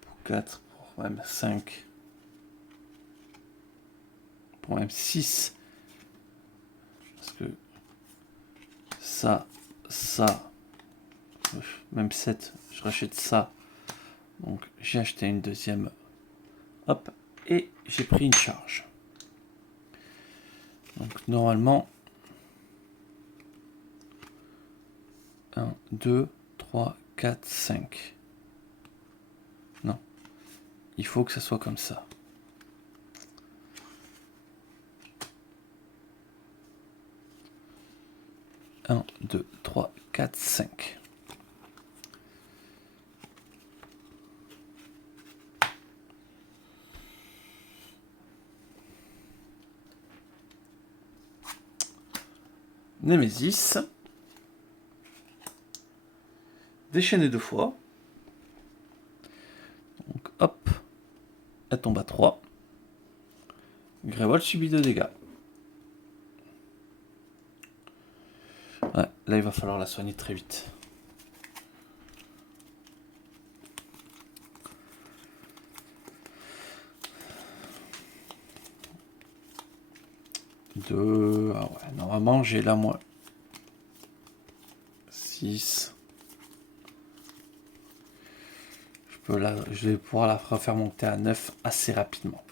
Pour 4, pour même 5. Pour même 6. Parce que ça, même 7, je rachète ça. Donc j'ai acheté une deuxième. Hop, et j'ai pris une charge. Donc normalement, 1, 2, 3, 4, 5. Non, il faut que ça soit comme ça. 1, 2, 3, 4, 5. Némésis. déchaîner 2 fois. Donc hop, elle tombe à 3. Grévold subit 2 dégâts. Ouais, là il va falloir la soigner très vite. Deux. Ah ouais, normalement j'ai là moi 6. Je vais pouvoir la refaire monter à 9 assez rapidement.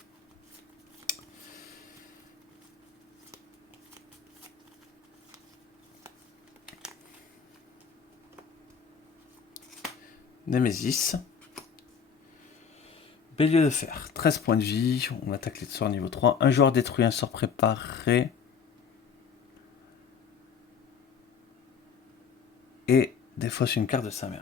Némésis. Bélier de fer, 13 points de vie. On attaque les sorts niveau 3. Un joueur détruit un sort préparé. Et défausse une carte de sa main.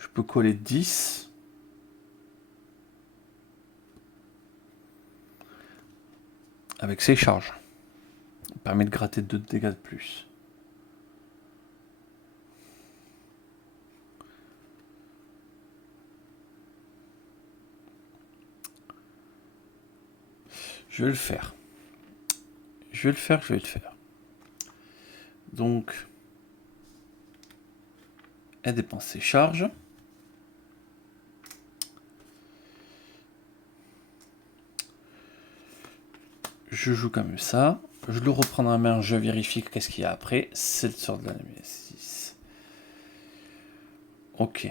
Je peux coller 10. Avec ses charges. Ça permet de gratter 2 dégâts de plus. Je vais le faire. Je vais le faire. Donc, elle dépense ses charges. Je joue comme ça. Je le reprends dans la main, je vérifie qu'est-ce qu'il y a après. C'est le sort de la Némésis. Ok.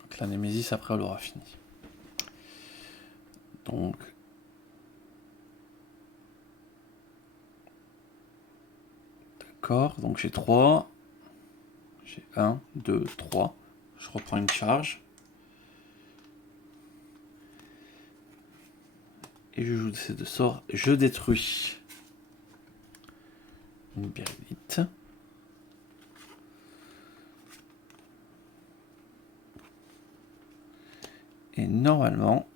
Donc la Némésis, après, elle aura fini. Donc... D'accord, donc j'ai 3. J'ai 1, 2, 3. Je reprends une charge. Et je joue ces 2 sorts. Je détruis une Bérylite. Et normalement...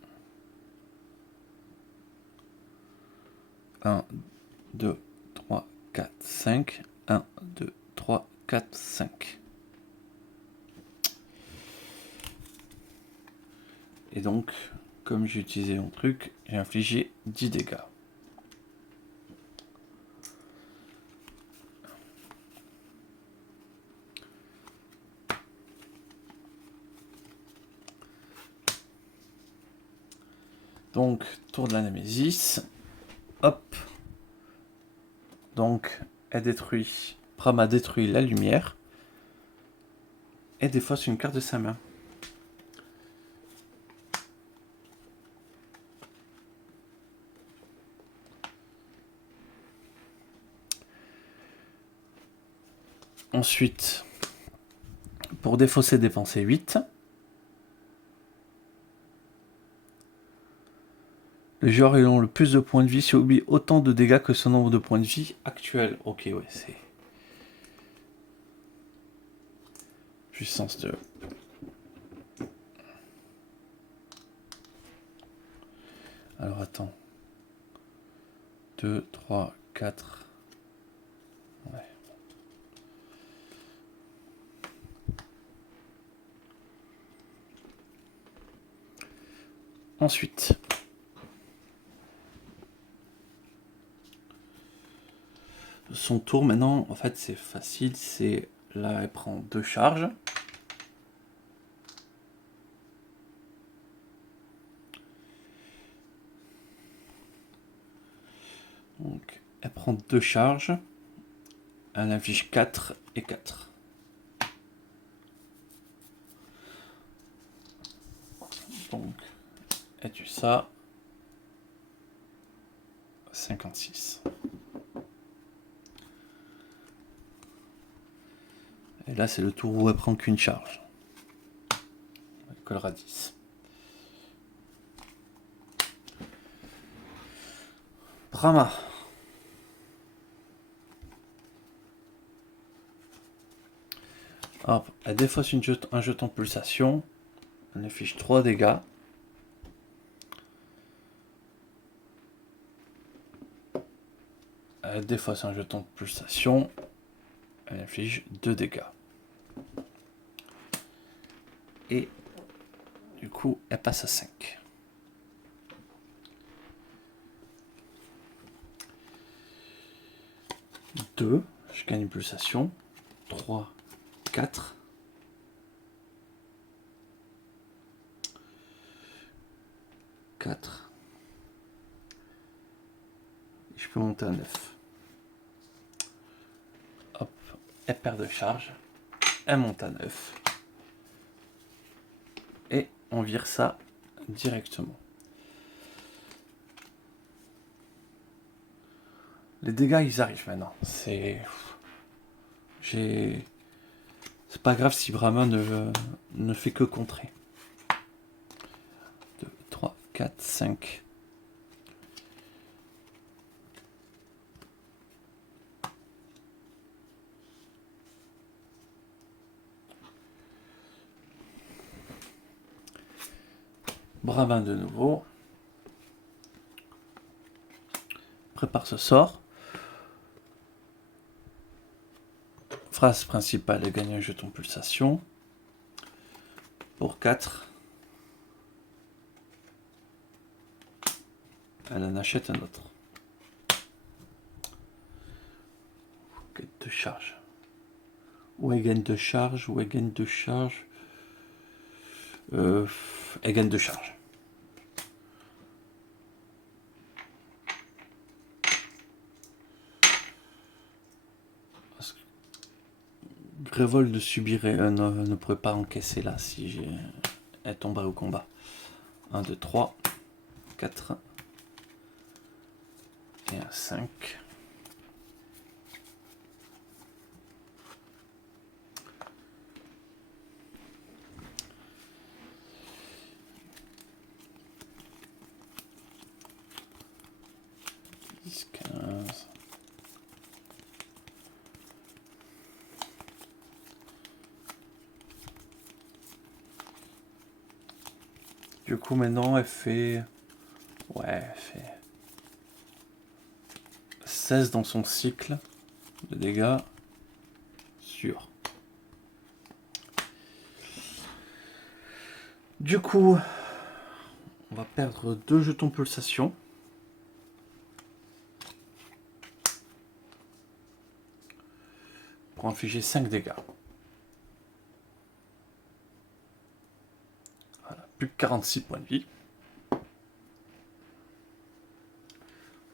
1, 2, 3, 4, 5. 1, 2, 3, 4, 5. Et donc, comme j'ai utilisé mon truc, j'ai infligé 10 dégâts. Donc, tour de la Némésis. Hop. Donc, elle détruit. Pram a détruit la lumière. Et défausse une carte de sa main. Ensuite, pour défausser, dépenser 8. Le joueur ayant le plus de points de vie subit autant de dégâts que son nombre de points de vie actuel. Ok, ouais, c'est... Puissance 2. Alors attends. 2, 3, 4. Ouais. Ensuite. Son tour maintenant, en fait c'est facile, c'est là elle prend 2 charges. Donc elle prend 2 charges. Elle inflige 4 et 4. Donc elle tue ça. 56. Et là, c'est le tour où elle prend qu'une charge. Elle collera 10. Brahma. Hop, elle défausse un jeton pulsation. Elle affiche 3 dégâts. Elle défausse un jeton de pulsation. Elle inflige 2 dégâts. Et du coup, elle passe à 5. Deux, je gagne une pulsation. 3, 4. Je peux monter à 9. Hop, elle perd de charge. Elle monte à 9. Et on vire ça directement. Les dégâts, ils arrivent maintenant. C'est pas grave si Brahma ne fait que contrer. 2, 3, 4, 5. Brahma de nouveau. Prépare ce sort. Phrase principale, elle gagne un jeton pulsation. Pour 4. Elle en achète un autre. Quête de charge. Ou elle gagne de charge, ou elle gagne de charge. Elle gagne de charge. Révolte de subir ne pourrait pas encaisser là si elle tomberait au combat. 1, 2, 3, 4 et un 5. Du coup, maintenant, elle fait... Ouais, elle fait... 16 dans son cycle de dégâts. Sûr. Du coup, on va perdre 2 jetons pulsation. Pour infliger 5 dégâts. Voilà, plus que 46 points de vie.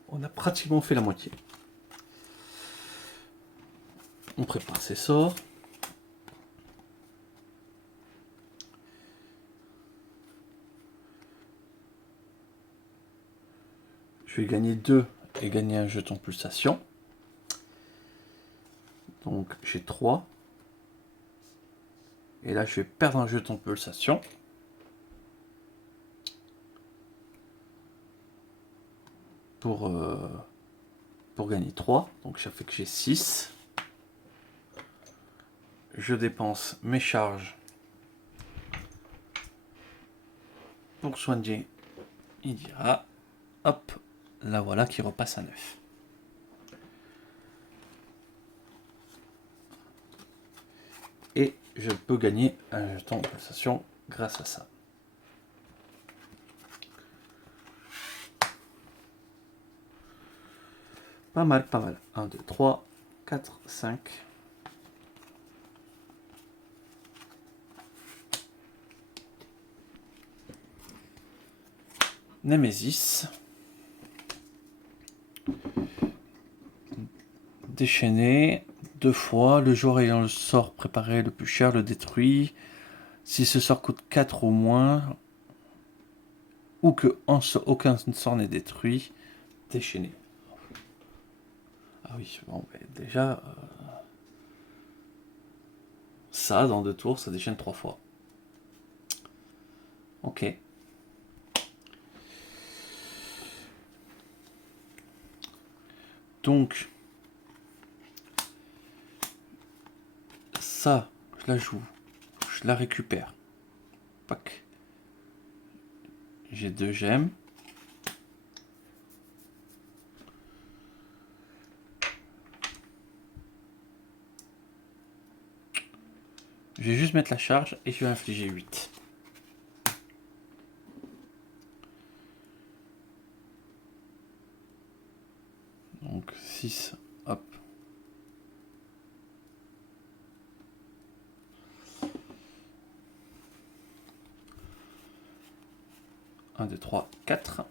On a pratiquement fait la moitié. On prépare ses sorts. Je vais gagner 2 et gagner un jeton pulsation. Donc j'ai 3. Et là je vais perdre un jeton pulsation. Pour gagner 3. Donc ça fait que j'ai 6. Je dépense mes charges pour soigner Idira. Hop, là voilà qui repasse à 9. Et je peux gagner un jeton de pulsation grâce à ça. Pas mal, pas mal. 1, 2, 3, 4, 5. Némésis. Déchaîné 2 fois. Le joueur ayant le sort préparé le plus cher le détruit. Si ce sort coûte 4 ou moins, ou que aucun sort n'est détruit, déchaîné. Ah oui, bon, déjà... ça dans 2 tours, ça déchaîne 3 fois. Ok. Donc, ça, je la joue. Je la récupère. Pac. J'ai 2 gemmes. Je vais juste mettre la charge et je vais infliger 8. Donc 6, hop. 1, 2, 3, 4.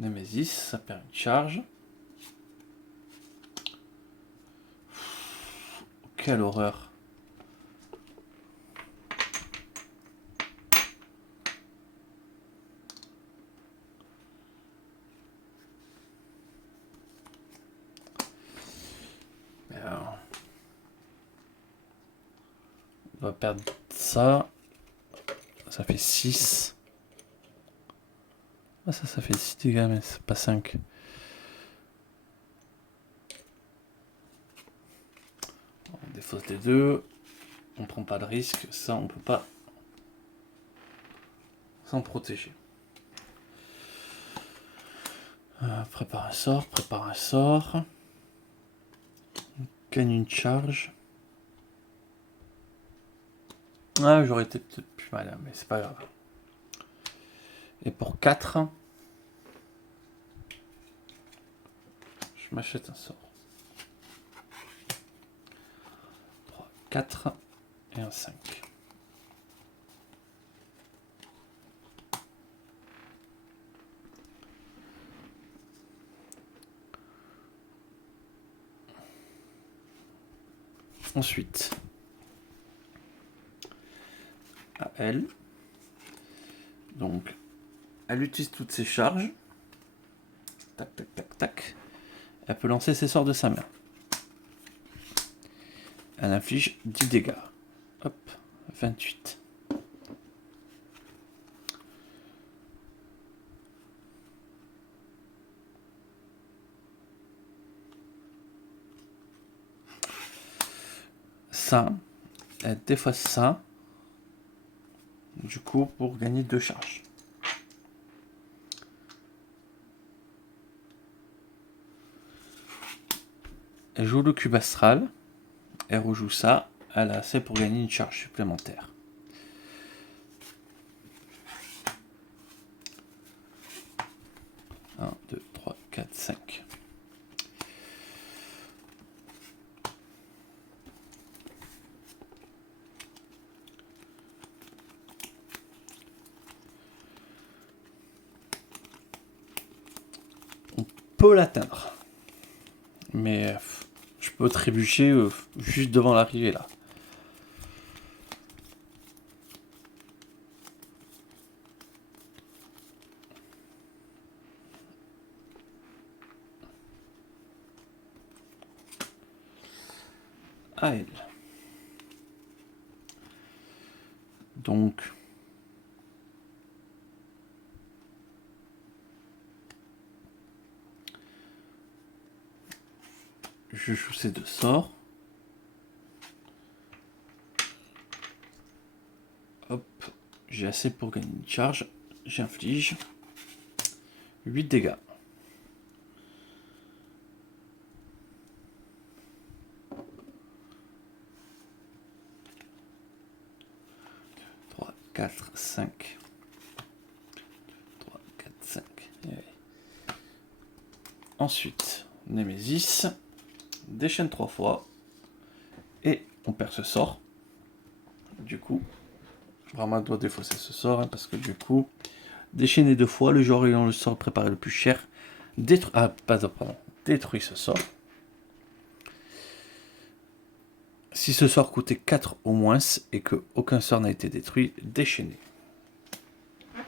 Nemesis, ça perd une charge. Quelle horreur. Alors, on va perdre ça. Ça fait 6. Ah, ça fait 6 dégâts, mais c'est pas 5. On défausse les deux. On prend pas de risque. Ça, on peut pas s'en protéger. Prépare un sort, prépare un sort. Gagne une charge. Ah, j'aurais été peut-être plus malin, mais c'est pas grave. Et pour 4, je m'achète un sort. 3, 4 et un 5. Ensuite, à elle. Donc, elle utilise toutes ses charges. Tac, tac, tac, tac. Elle peut lancer ses sorts de sa main. Elle inflige 10 dégâts. Hop, 28. Ça, elle défausse ça. Du coup, pour gagner 2 charges. Elle joue le cube astral. Elle rejoue ça. Elle a assez pour gagner une charge supplémentaire. Un, 2, 3, 4, 5. On peut l'atteindre. Mais je peux trébucher juste devant l'arrivée là. À elle. Donc, je joue ces 2 sorts. Hop, j'ai assez pour gagner une charge. J'inflige 8 dégâts. Trois, 4, 5. 3, 4, 5. Ensuite, Nemesis déchaîne 3 fois. Et on perd ce sort. Du coup, vraiment doit défausser ce sort, parce que du coup, déchaîner 2 fois, le joueur ayant le sort préparé le plus cher détruit ce sort. Si ce sort coûtait 4 au moins et que aucun sort n'a été détruit, déchaîné.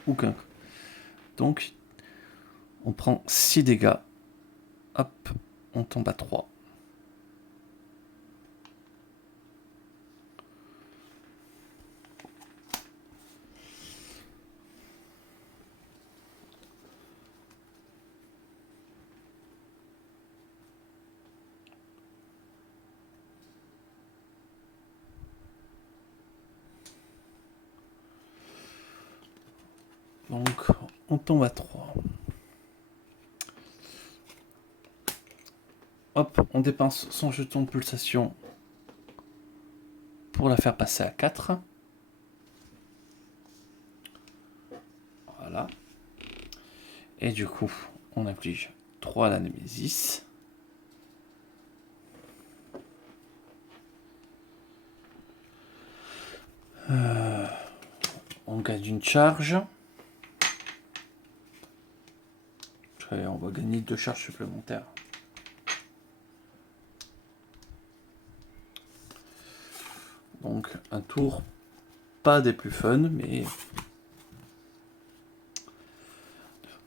Aucun. Donc, On prend 6 dégâts. Hop, on tombe à 3. Donc, on tombe à 3. Hop, on dépense son jeton de pulsation pour la faire passer à 4. Voilà. Et du coup, on inflige 3 à la Némésis. On gagne une charge. Et on va gagner 2 charges supplémentaires. Donc un tour pas des plus fun, mais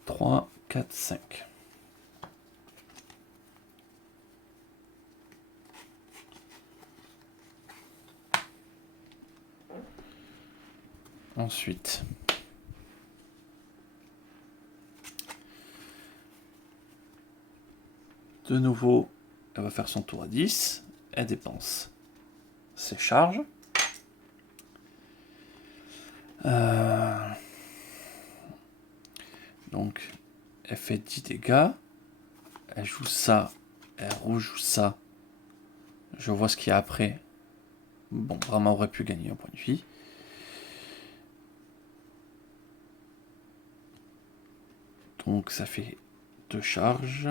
3, 4, 5. Ensuite, de nouveau, elle va faire son tour à 10. Elle dépense ses charges. Donc, elle fait 10 dégâts. Elle joue ça. Elle rejoue ça. Je vois ce qu'il y a après. Bon, vraiment aurait pu gagner un point de vie. Donc, ça fait 2 charges.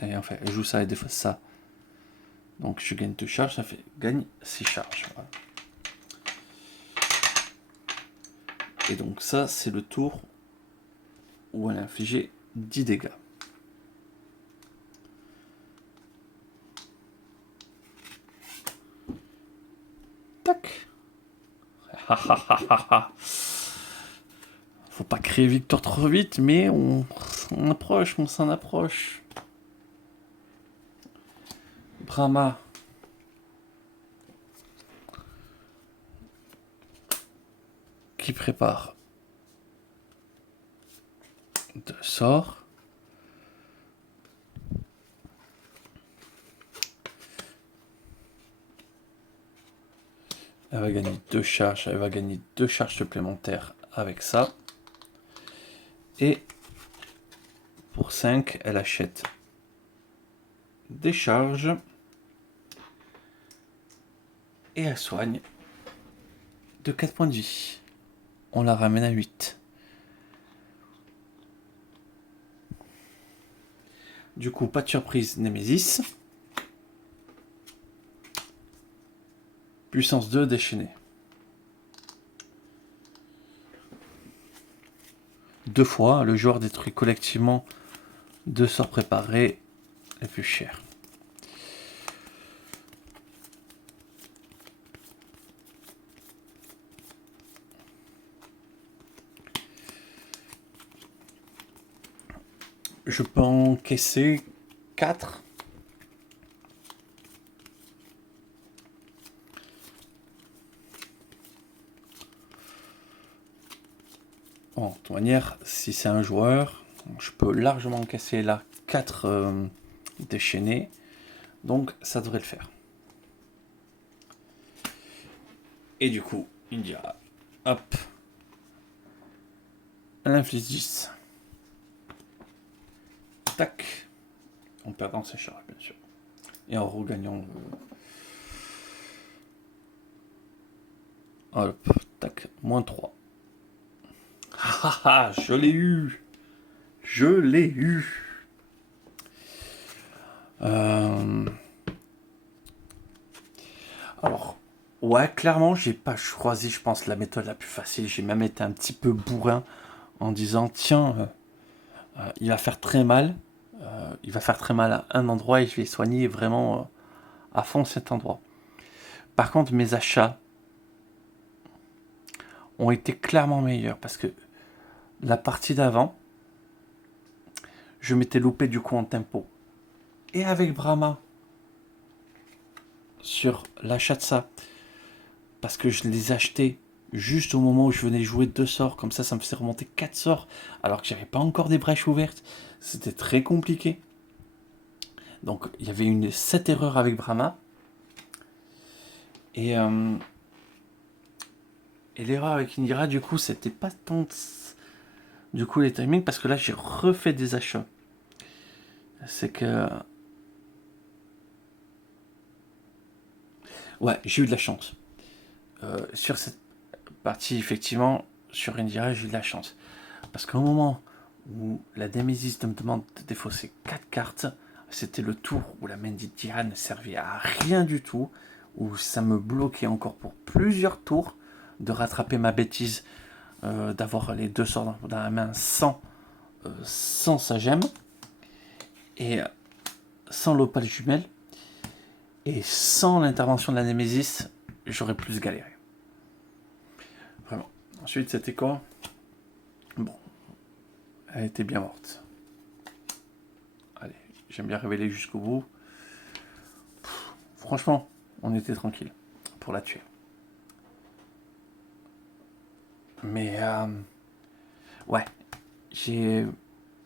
Et enfin, elle joue ça et défausse ça. Donc, je gagne 2 charges. Ça fait gagne 6 charges. Voilà. Et donc, ça, c'est le tour où elle a infligé 10 dégâts. Tac. Faut pas créer victoire trop vite, mais on approche, on s'en approche. Brahma. Qui prépare 2 sorts. Elle va gagner 2 charges. Elle va gagner 2 charges supplémentaires avec ça. Et pour 5, elle achète des charges. Et elle soigne de 4 points de vie. On la ramène à 8. Du coup, pas de surprise, Némésis. Puissance 2 déchaînée. 2 fois, le joueur détruit collectivement 2 sorts préparés les plus chers. Je peux encaisser 4. Bon, de toute manière, si c'est un joueur, je peux largement encaisser là 4 déchaînés. Donc ça devrait le faire. Et du coup, India, hop, elle inflige 10. Tac. En perdant ses charges, bien sûr. Et en regagnant. Hop, tac, moins 3. Ah ah, je l'ai eu. Je l'ai eu. Alors, ouais, clairement, j'ai pas choisi, je pense, la méthode la plus facile. J'ai même été un petit peu bourrin en disant, tiens, il va faire très mal. Il va faire très mal à un endroit et je vais soigner vraiment à fond cet endroit. Par contre, mes achats ont été clairement meilleurs parce que la partie d'avant, je m'étais loupé du coup en tempo. Et avec Brahma, sur l'achat de ça, parce que je les achetais juste au moment où je venais jouer 2 sorts, comme ça me faisait remonter 4 sorts, alors que j'avais pas encore des brèches ouvertes. C'était très compliqué. Donc il y avait cette erreur avec Brahma. Et l'erreur avec Indira, du coup, c'était pas tant du coup les timings, parce que là j'ai refait des achats. C'est que ouais, j'ai eu de la chance. Sur cette partie, effectivement, sur Indira, j'ai eu de la chance. Parce qu'au moment où la Némésis me demande de défausser 4 cartes, c'était le tour où la main d'Indira ne servait à rien du tout, où ça me bloquait encore pour plusieurs tours de rattraper ma bêtise, d'avoir les 2 sorts dans la main sans sa gemme, et sans l'opale jumelle, et sans l'intervention de la Némésis, j'aurais plus galéré. Vraiment. Ensuite, c'était quoi? Bon, elle était bien morte. Allez, j'aime bien révéler jusqu'au bout. Franchement, on était tranquille pour la tuer. Mais ouais, j'ai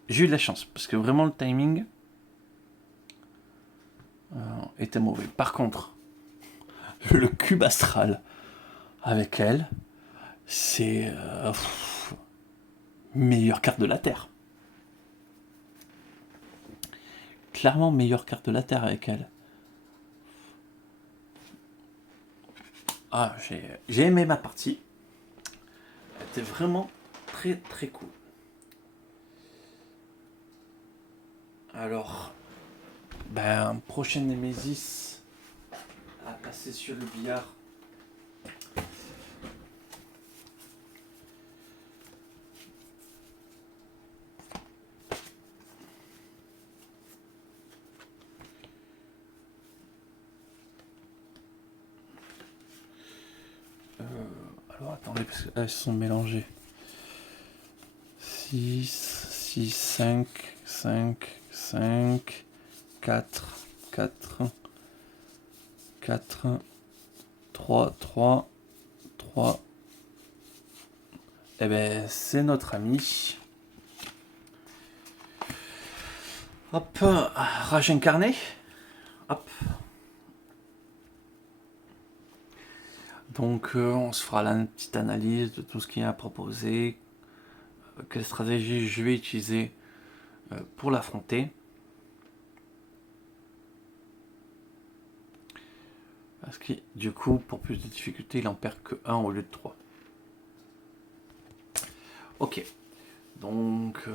eu de la chance parce que vraiment le timing était mauvais. Par contre, le cube astral avec elle, c'est meilleure carte de la Terre. Clairement meilleure carte de la Terre avec elle. Ah, j'ai aimé ma partie. Elle était vraiment très très cool. Alors, prochaine Némésis à passer sur le billard. Alors attendez, parce qu'elles sont mélangées. 6, 6, 5, 5, 5, 4, 4, 4, 3, 3, 3. Eh ben, c'est notre ami. Hop, rage incarné. Hop. Donc, on se fera là une petite analyse de tout ce qu'il y a à proposer. Quelle stratégie je vais utiliser pour l'affronter. Parce que du coup, pour plus de difficultés, il en perd que 1 au lieu de 3. Ok. Donc,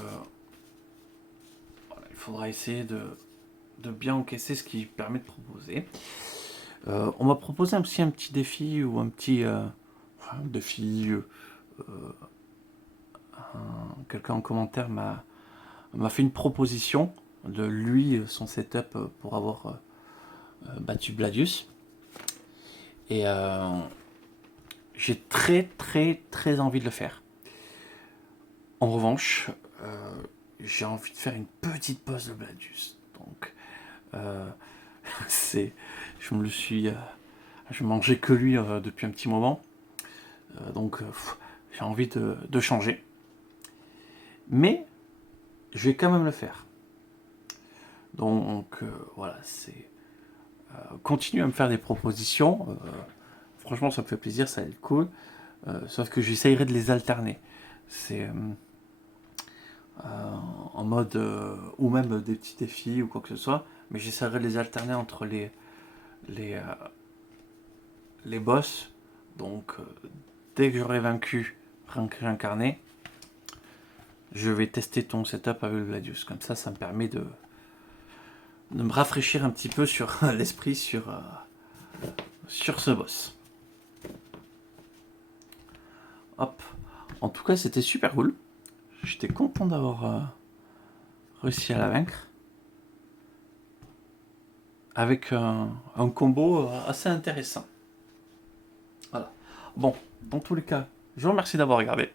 voilà, il faudra essayer de bien encaisser ce qui permet de proposer. On m'a proposé aussi un petit défi ou un petit défi. Quelqu'un en commentaire m'a fait une proposition de lui, son setup pour avoir battu Bladius. Et j'ai très très très envie de le faire. En revanche, j'ai envie de faire une petite pause de Bladius. Donc, je me le suis... je mangeais que lui depuis un petit moment. Donc, j'ai envie de changer. Mais, je vais quand même le faire. Donc, voilà, c'est... continue à me faire des propositions. Franchement, ça me fait plaisir, ça va être cool. Sauf que j'essayerai de les alterner. C'est en mode ou même des petits défis ou quoi que ce soit, mais j'essaierai de les alterner entre les boss. Donc dès que j'aurai vaincu Incarné, je vais tester ton setup avec le Gladius. Comme ça me permet de me rafraîchir un petit peu sur l'esprit sur ce boss. Hop. En tout cas, c'était super cool. J'étais content d'avoir réussi à la vaincre. Avec un combo assez intéressant. Voilà. Bon, dans tous les cas, je vous remercie d'avoir regardé.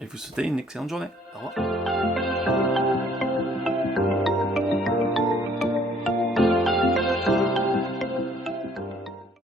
Et vous souhaitez une excellente journée. Au revoir.